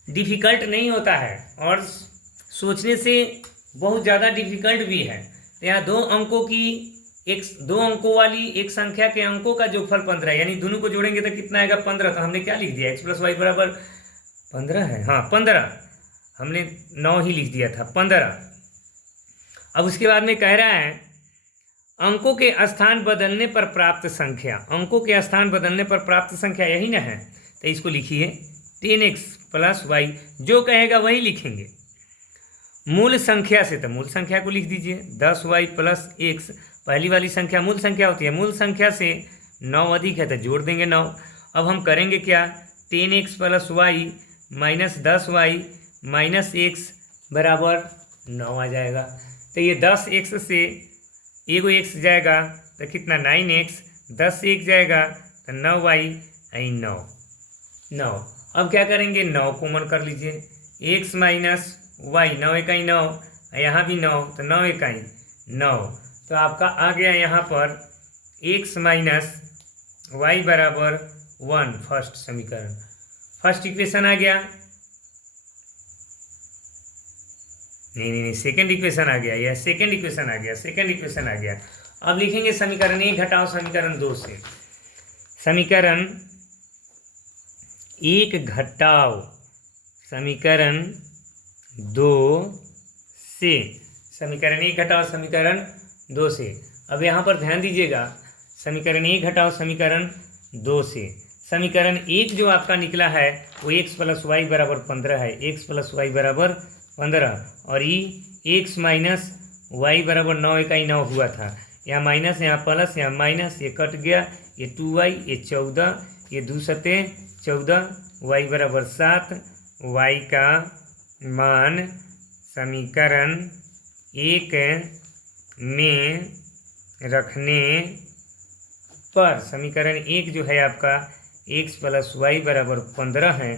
डिफ़िकल्ट नहीं होता है और सोचने से बहुत ज़्यादा डिफ़िकल्ट भी है। तो यहाँ 2 अंकों वाली एक संख्या के अंकों का जोगफल 15 है, यानी दोनों को जोड़ेंगे तो कितना आएगा? 15। तो हमने क्या लिख दिया? x प्लस वाई बराबर 15 है, हाँ 15, हमने 9 ही लिख दिया था, 15। अब उसके बाद में कह रहा है अंकों के स्थान बदलने पर प्राप्त संख्या, अंकों के स्थान बदलने पर प्राप्त संख्या यही ना है, तो इसको लिखिए 10x प्लस वाई, जो कहेगा वही लिखेंगे। मूल संख्या से, तो मूल संख्या को लिख दीजिए 10y प्लस x, पहली वाली संख्या मूल संख्या होती है, मूल संख्या से 9 अधिक है तो जोड़ देंगे 9। अब हम करेंगे क्या? 10x plus y minus 10y minus x बराबर 9 आ जाएगा। तो ये 10x से एगो x जाएगा तो कितना? 9x, 10 से 1 जाएगा तो 9y, 9। अब क्या करेंगे? 9 कॉमन कर लीजिए, x माइनस वाई, 9 इकाई 9, यहाँ भी 9, तो 9 इकाई 9। तो आपका आ गया यहाँ पर x माइनस वाई बराबर 1, फर्स्ट समीकरण, फर्स्ट इक्वेशन आ गया। नहीं, सेकेंड इक्वेशन आ गया, यह सेकेंड इक्वेशन आ गया, सेकेंड इक्वेशन आ गया। अब लिखेंगे समीकरण 1 घटाओ समीकरण 2 से, समीकरण 1 घटाओ समीकरण 2 से, समीकरण 1 घटाओ समीकरण 2 से। अब यहाँ पर ध्यान दीजिएगा, समीकरण 1 घटाओ समीकरण 2 से, समीकरण 1 जो आपका निकला है वो x प्लस वाई बराबर 15 है, x प्लस वाई बराबर 15, और ये x माइनस वाई बराबर 9 इकाई 9 हुआ था, यहाँ माइनस, यहाँ प्लस, यहाँ माइनस, ये कट गया, ये 2y, ये 14, ये 2 सत्ते 14, y बराबर 7, y का मान समीकरण 1 में रखने पर, समीकरण 1 जो है आपका x प्लस वाई बराबर 15 है,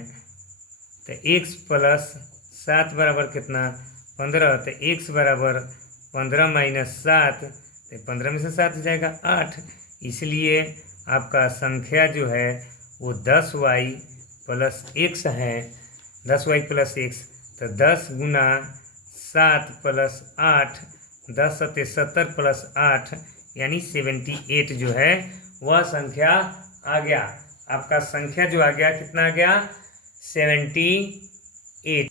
तो x प्लस 7 बराबर कितना? 15, तो x बराबर 15 माइनस 7, तो 15 में से 7 जाएगा 8। इसलिए आपका संख्या जो है वो 10y प्लस x है, 10y प्लस x, तो 10 गुना 7 प्लस 8, 10 सत्ते 70 प्लस 8, यानी 78 जो है वह संख्या आ गया। आपका संख्या जो आ गया कितना आ गया 78।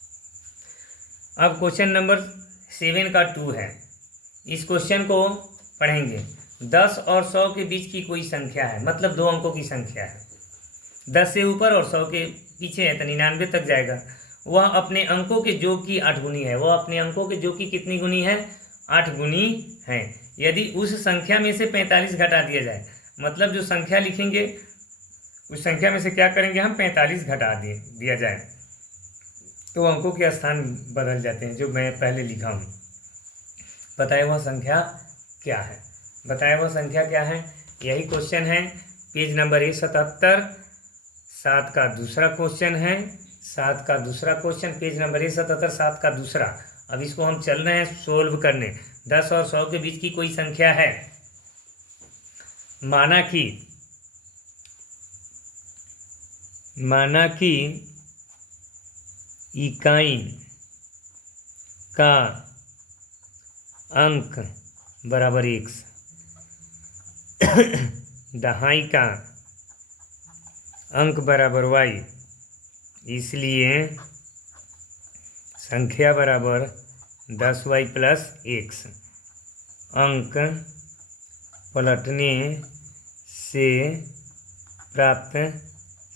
अब क्वेश्चन नंबर 7 का 2 है। इस क्वेश्चन को पढ़ेंगे। 10 और 100 के बीच की कोई संख्या है, मतलब 2 अंकों की संख्या है, 10 से ऊपर और 100 के पीछे है तो 99 तक जाएगा। वह अपने अंकों के योग की 8 गुनी है। वह अपने अंकों के योग की कितनी गुनी है 8 गुनी है। यदि उस संख्या में से 45 घटा दिया जाए, मतलब जो संख्या लिखेंगे उस संख्या में से क्या करेंगे हम 45 घटा दिया जाए तो अंकों के स्थान बदल जाते हैं, जो मैं पहले लिखा हूँ। बताए वह संख्या क्या है, बताए वह संख्या क्या है, यही क्वेश्चन है। पेज नंबर 77 7 का दूसरा क्वेश्चन है। 7 का दूसरा क्वेश्चन, पेज नंबर 77 7 का दूसरा। अब इसको हम चल रहे हैं सोल्व करने। 10 और 100 के बीच की कोई संख्या है। माना कि इकाई का अंक बराबर x, दहाई का अंक बराबर y, इसलिए संख्या बराबर 10y प्लस x। अंक पलटने से प्राप्त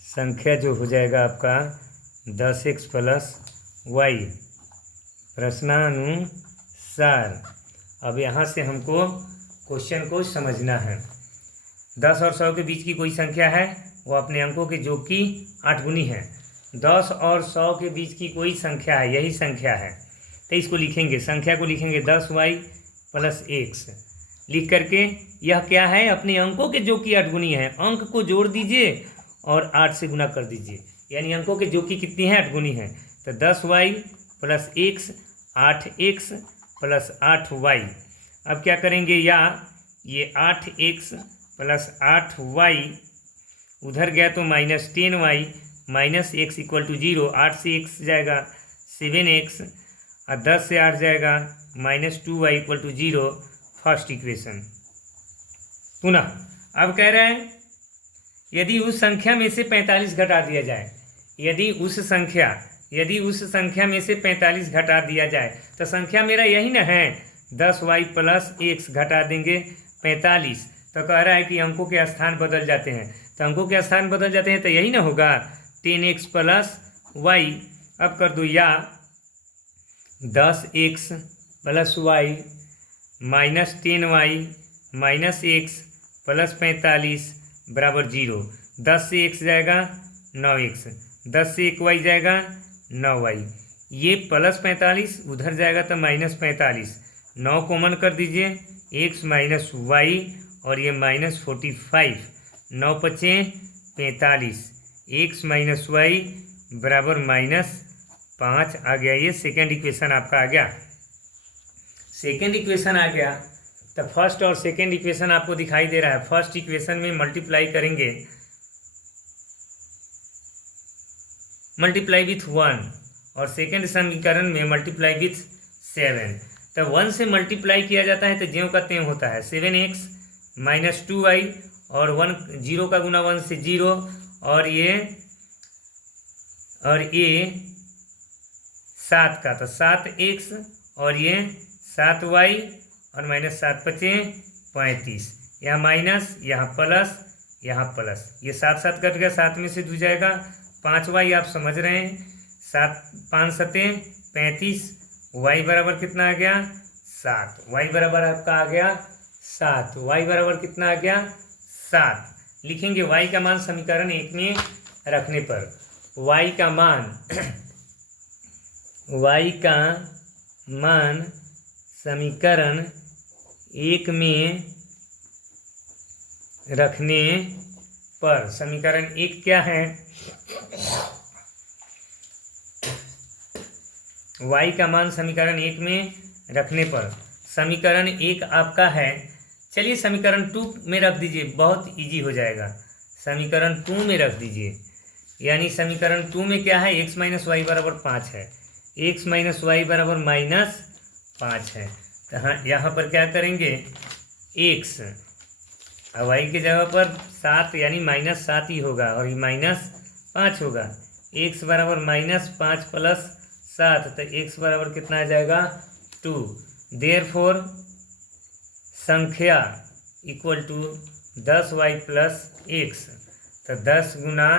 संख्या जो हो जाएगा आपका 10x प्लस y प्रश्नानुसार। अब यहाँ से हमको क्वेश्चन को समझना है। 10 और 100 के बीच की कोई संख्या है, वो अपने अंकों के योग की 8 गुनी है। 10 और 100 के बीच की कोई संख्या है, यही संख्या है, तो इसको लिखेंगे, संख्या को लिखेंगे 10y प्लस x लिख करके। यह क्या है, अपने अंकों के योग की 8 गुनी है। अंक को जोड़ दीजिए और 8 से गुना कर दीजिए, यानी अंकों के योग की कितनी है 8 गुनी है। तो 10y plus x 8x plus 8y। अब क्या करेंगे, या ये 8x प्लस 8y उधर गया तो minus 10y minus x equal to 0। 8 से x जाएगा 7x और 10 से 8 जाएगा minus 2y equal to 0। First equation. पुनः अब कह रहे हैं यदि उस संख्या में से 45 घटा दिया जाए, यदि उस संख्या में से 45 घटा दिया जाए तो संख्या मेरा यही ना है 10y प्लस x घटा देंगे 45, तो कह रहा है कि अंकों के स्थान बदल जाते हैं। तो अंकों के स्थान बदल जाते हैं तो यही ना होगा 10x प्लस y। अब कर दो, या 10x plus y minus 10y minus x plus 45 बराबर 0। 10 से x जाएगा 9x, 10 से 1y जाएगा 9y, ये प्लस 45 उधर जाएगा तो माइनस 45। 9 कॉमन कर दीजिए, x माइनस y और ये माइनस 45। 9 पचे 45, x माइनस y बराबर माइनस 5 आ गया। ये सेकेंड इक्वेशन आपका आ गया। सेकेंड इक्वेशन आ गया तो फर्स्ट और सेकेंड इक्वेशन आपको दिखाई दे रहा है। फर्स्ट इक्वेशन में मल्टीप्लाई करेंगे, मल्टीप्लाई विथ 1, और सेकेंड समीकरण में मल्टीप्लाई विथ 7। तो 1 से मल्टीप्लाई किया जाता है तो ज्यों का त्यों होता है। 7x माइनस 2y और 1 0 का गुना 1 से 0, और ये 7 का तो 7x और ये 7y और माइनस 7 पचे 35। यहाँ माइनस, यहाँ प्लस, यहाँ प्लस, ये 7 7 कट गया, 7 में से 2 जाएगा 5y। आप समझ रहे हैं, 7 5 7 35, y बराबर कितना आ गया 7। y बराबर आपका आ गया 7। y बराबर कितना आ गया 7। लिखेंगे y का मान समीकरण 1 में रखने पर, y का मान समीकरण 1 में रखने पर, समीकरण 1 क्या है, y का मान समीकरण 1 में रखने पर, समीकरण 1 आपका है, चलिए समीकरण 2 में रख दीजिए, बहुत इजी हो जाएगा। समीकरण 2 में रख दीजिए, यानी समीकरण 2 में क्या है, x माइनस वाई बराबर 5 है, x माइनस वाई बराबर माइनस 5 है। तो हाँ, यहाँ पर क्या करेंगे, एक्स, और वाई के जगह पर 7 यानी -7 ही होगा और ये -5 होगा। एक्स बराबर -5 + 7, तो एक्स बराबर कितना आ जाएगा 2। देयरफॉर संख्या इक्वल टू 10y + x, तो 10 गुना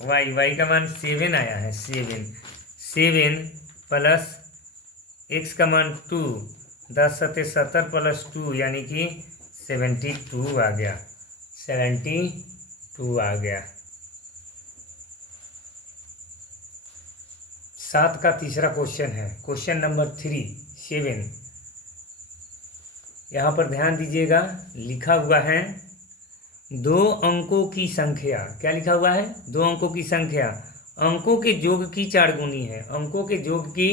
y का मान 7 आया है, 7 प्लस x का मान 2, 10 × 70 + 2 यानी कि 72 आ गया, 72 आ गया। 7 का तीसरा क्वेश्चन है, क्वेश्चन नंबर 3, 7। यहाँ पर ध्यान दीजिएगा, लिखा हुआ है 2 अंकों की संख्या। क्या लिखा हुआ है? 2 अंकों की संख्या अंकों के योग की 4 गुनी है। अंकों के योग की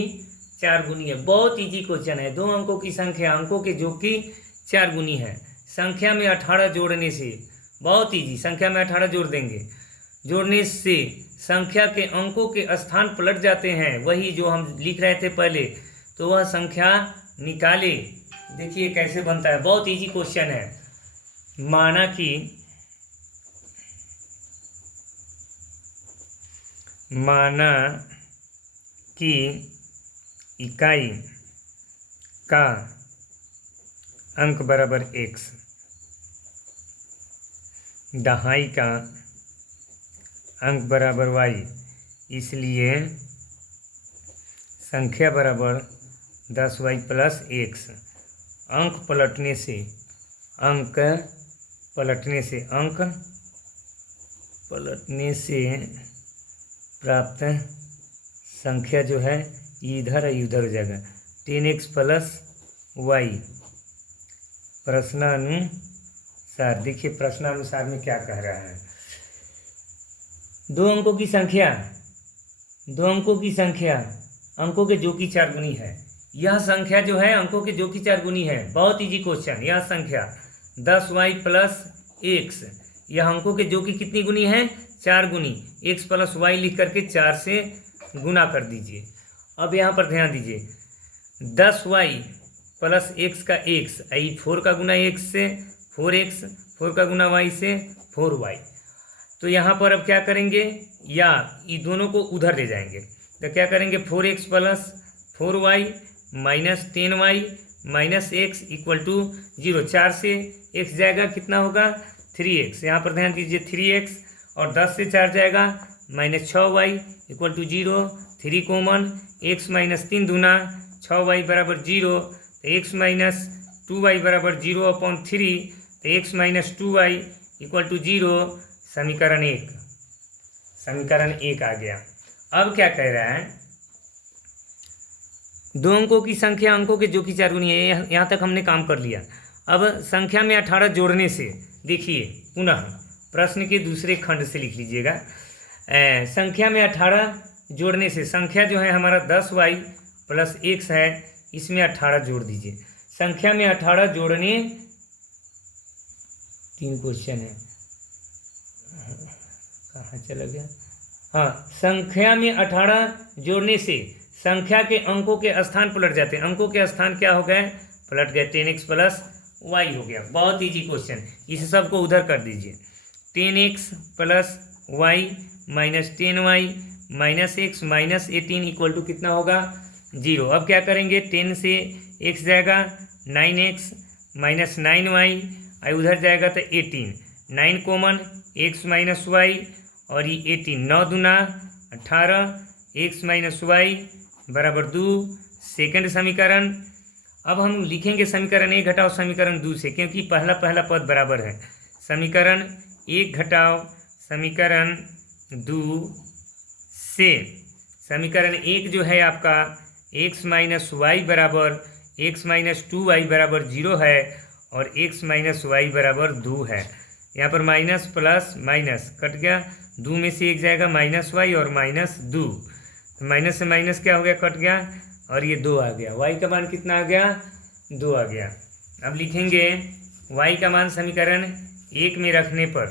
4 गुनी है। बहुत इजी क्वेश्चन है। 2 अंकों की संख्या अंकों के योग की 4 गुनी है। संख्या में 18 जोड़ने से, बहुत इजी, संख्या में 18 जोड़ देंगे, जोड़ने से संख्या के अंकों के स्थान पलट जाते हैं, वही जो हम लिख रहे थे पहले, तो वह संख्या निकाले। देखिए कैसे बनता है, बहुत इजी क्वेश्चन है। माना कि इकाई का अंक बराबर x, दहाई का अंक बराबर y, इसलिए संख्या बराबर 10y + x। अंक पलटने से प्राप्त संख्या जो है इधर उधर हो जाएगा। 10x + y प्रश्नानुसार। देखिए प्रश्नानुसार में क्या कह रहा है। 2 अंकों की संख्या अंकों के योग की 4 गुनी है। यह संख्या जो है अंकों के योग की 4 गुनी है। बहुत इजी क्वेश्चन। यह संख्या 10y + x, यह अंकों के योग की कितनी गुनी है? 4 गुनी। x + y लिख करके 4 से गुना कर दीजिए। अब यहाँ पर ध्यान दीजिए, 10y + x का x, 4 का गुना x से 4x, 4 का गुना y से 4y। तो यहाँ पर अब क्या करेंगे, या ये दोनों को उधर ले जाएंगे, तो क्या करेंगे 4x + 4y - 10y - x = 0। 4 से x जाएगा, कितना होगा 3x। यहाँ पर ध्यान दीजिए 3x, और 10 से 4 जाएगा -6y = 0। 3 कॉमन, x - 3 दूना 6y = 0, तो x - 2y = 0/3, तो x - 2y = 0। समीकरण 1 आ गया। अब क्या कह रहा है, 2 अंकों की संख्या अंकों के योग की 4 गुनी है। यहाँ तक हमने काम कर लिया। अब संख्या में 18 जोड़ने से, देखिए पुनः प्रश्न के दूसरे खंड से लिख लीजिएगा। संख्या में 18 जोड़ने से, संख्या जो है हमारा 10y + x है, इसमें 18 जोड़ दीजिए। संख्या में 18 जोड़ने, 3 क्वेश्चन है, कहाँ चला गया। हाँ, संख्या में 18 जोड़ने से संख्या के अंकों के स्थान पलट जाते हैं। अंकों के स्थान क्या हो गए? पलट गए। 10x + y हो गया। बहुत इजी क्वेश्चन। इस सब को उधर कर दीजिए। 10x + y - 10y - x - 18 = कितना होगा 0। अब क्या करेंगे, 10 से x जाएगा 9x - 9y, और उधर जाएगा तो 18। 9 कॉमन, x - y, और ये 18, 9 दूना 18, x - y = 2। सेकंड समीकरण। अब हम लिखेंगे समीकरण 1 घटाओ समीकरण 2 से, क्योंकि पहला पद बराबर है। समीकरण 1 घटाओ समीकरण 2 से, समीकरण 1 जो है आपका x - y = x - 2y = 0 है, और x - y = 2 है। यहाँ पर माइनस प्लस माइनस कट गया, 2 में से 1 जाएगा -y और -2, तो माइनस से माइनस क्या हो गया, कट गया, और ये 2 आ गया। y का मान कितना आ गया? 2 आ गया। अब लिखेंगे y का मान समीकरण 1 में रखने पर,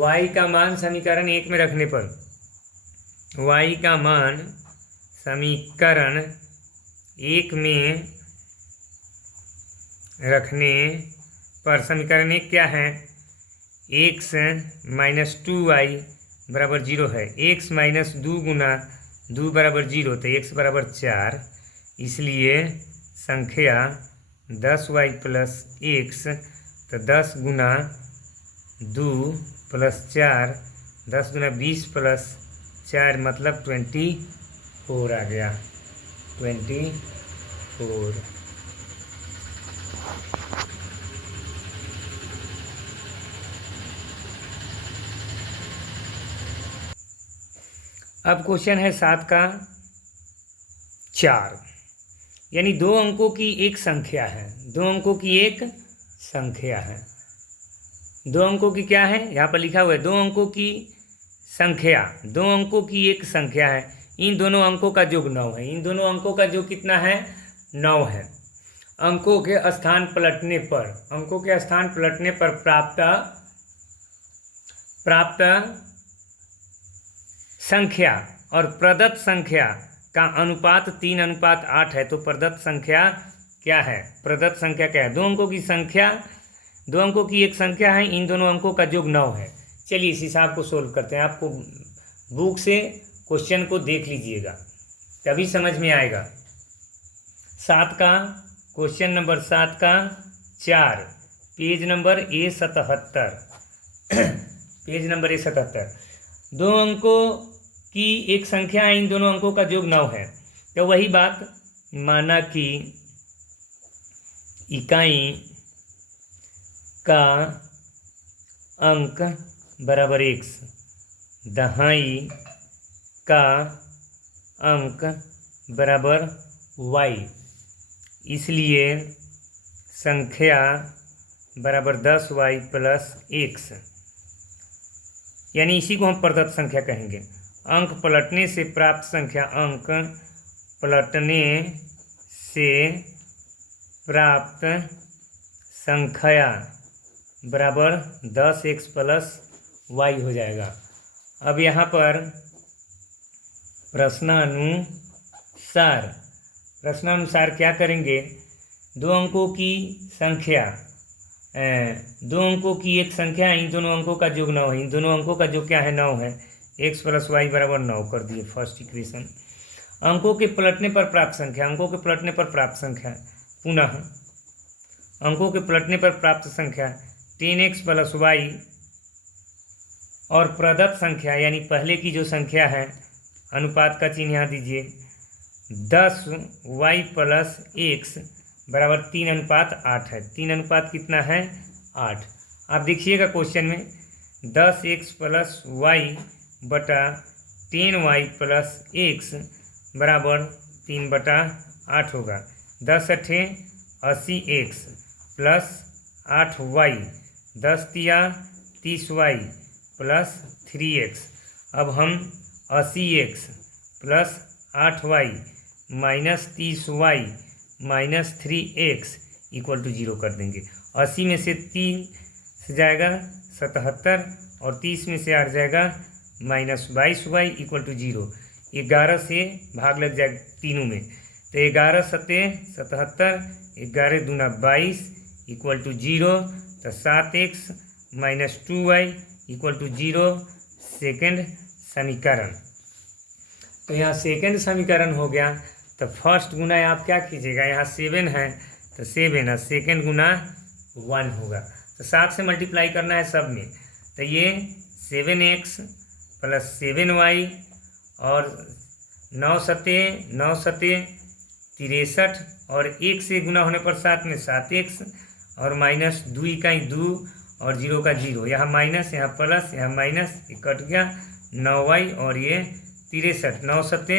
y का मान समीकरण 1 में रखने पर, y का मान समीकरण 1 में रखने पर समीकरण एक क्या है, x माइनस 2y बराबर 0 है। x माइनस 2 गुना 2 बराबर 0, तो x बराबर 4, इसलिए संख्या 10y प्लस x, तो 10 गुना 2 प्लस 4, 10 गुना 20 प्लस 4 मतलब 24 आ गया, 24। अब क्वेश्चन है 7 का 4, यानी 2 अंकों की एक संख्या है, 2 अंकों की एक संख्या है, 2 अंकों की क्या है, यहाँ पर लिखा हुआ है 2 अंकों की संख्या, 2 अंकों की एक संख्या है, इन दोनों अंकों का योग 9 है, इन दोनों अंकों का योग कितना है, 9 है। अंकों के स्थान पलटने पर, अंकों के स्थान पलटने पर प्राप्त संख्या और प्रदत्त संख्या का अनुपात 3:8 है। तो प्रदत्त संख्या क्या है, प्रदत्त संख्या क्या है, 2 अंकों की संख्या, 2 अंकों की एक संख्या है, इन दोनों अंकों का योग 9 है। चलिए इस हिसाब को सोल्व करते हैं। आपको बुक से क्वेश्चन को देख लीजिएगा तभी समझ में आएगा। 7 का क्वेश्चन नंबर 7 का 4, page number A77 page number A77। 2 अंकों की एक संख्या है, इन दोनों अंकों का योग 9 है। तो वही बात, माना कि इकाई का अंक बराबर x, दहाई का अंक बराबर y, इसलिए संख्या बराबर 10y प्लस x, यानी इसी को हम प्रदत्त संख्या कहेंगे। अंक पलटने से प्राप्त संख्या, अंक पलटने से प्राप्त संख्या बराबर 10x प्लस y हो जाएगा। अब यहाँ पर प्रश्नानुसार क्या करेंगे, 2 अंकों की संख्या, 2 अंकों की एक संख्या है, इन दोनों अंकों का योग 9 है, इन दोनों अंकों का योग क्या है, 9 है, x प्लस वाई बराबर 9 कर दिए फर्स्ट इक्वेशन। अंकों के पलटने पर प्राप्त संख्या, अंकों के पलटने पर प्राप्त संख्या, पुनः अंकों के पलटने पर प्राप्त संख्या 10x प्लस वाई, और प्रदत्त संख्या यानी पहले की जो संख्या है, अनुपात का चिन्ह यहाँ दीजिए, 10y प्लस x बराबर 3:8 है। 3 कितना है, 8। आप देखिएगा क्वेश्चन में 10x प्लस वाई बटा 10y प्लस x बराबर 3/8 होगा। 10 अठे 80x प्लस 8y, 10 तिया 30y प्लस 3x। अब हम 80x plus 8y minus 30y minus 3x equal to 0 कर देंगे। 80 में से 3 से जाएगा 77 और 30 में से 8 जाएगा माइनस 22y इक्वल टू 0। 11 से भाग लग जाएगा तीनों में, तो 11 सत्ते 77, 11 दूना 22 इक्वल टू 0, तो 7x minus 2y equal to 0 second समीकरण। तो यहाँ सेकेंड समीकरण हो गया। तो फर्स्ट गुना आप क्या कीजिएगा, यहाँ 7 है तो 7 है, सेकेंड गुना 1 होगा, तो 7 से मल्टीप्लाई करना है सब में। तो ये 7x प्लस 7y और 9 सत्ते 63 और 1 से गुना होने पर 7 में 7x और माइनस 2 इकाई 2 और 0 का 0, यहाँ माइनस यहाँ प्लस यहाँ माइनस, ये कट गया 9y और ये 63, 9 सत्ते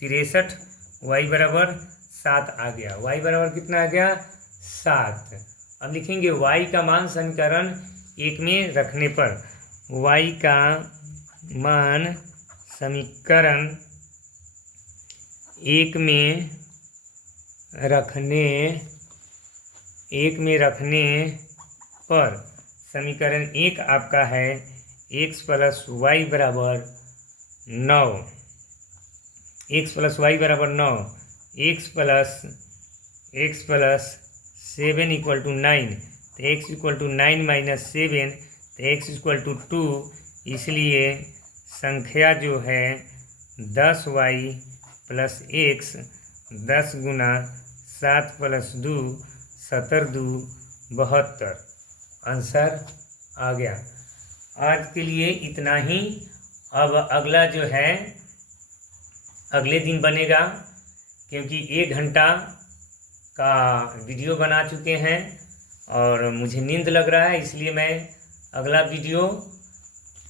63, y बराबर 7 आ गया। y बराबर कितना आ गया, 7। अब लिखेंगे y का मान समीकरण 1 में रखने पर, y का मान समीकरण 1 में रखने पर समीकरण 1 आपका है x प्लस वाई बराबर 9, x प्लस वाई बराबर 9, x प्लस 7 इक्वल टू 9, तो x इक्वल टू 9 माइनस 7, तो x इक्वल टू 2। इसलिए संख्या जो है 10y प्लस x, 10 गुना 7 प्लस 2, 7 2 72। आंसर आ गया। आज के लिए इतना ही। अब अगला जो है अगले दिन बनेगा, क्योंकि 1 घंटा का वीडियो बना चुके हैं और मुझे नींद लग रहा है, इसलिए मैं अगला वीडियो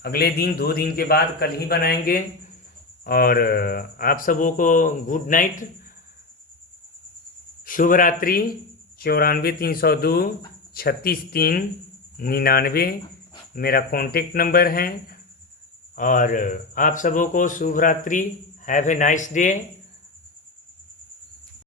अगले दिन 2 दिन के बाद कल ही बनाएंगे। और आप सबों को गुड नाइट, शुभ रात्रि। 94 302 36 3 99 मेरा कॉन्टेक्ट नंबर है। और आप सबों को शुभ रात्रि। Have a nice day.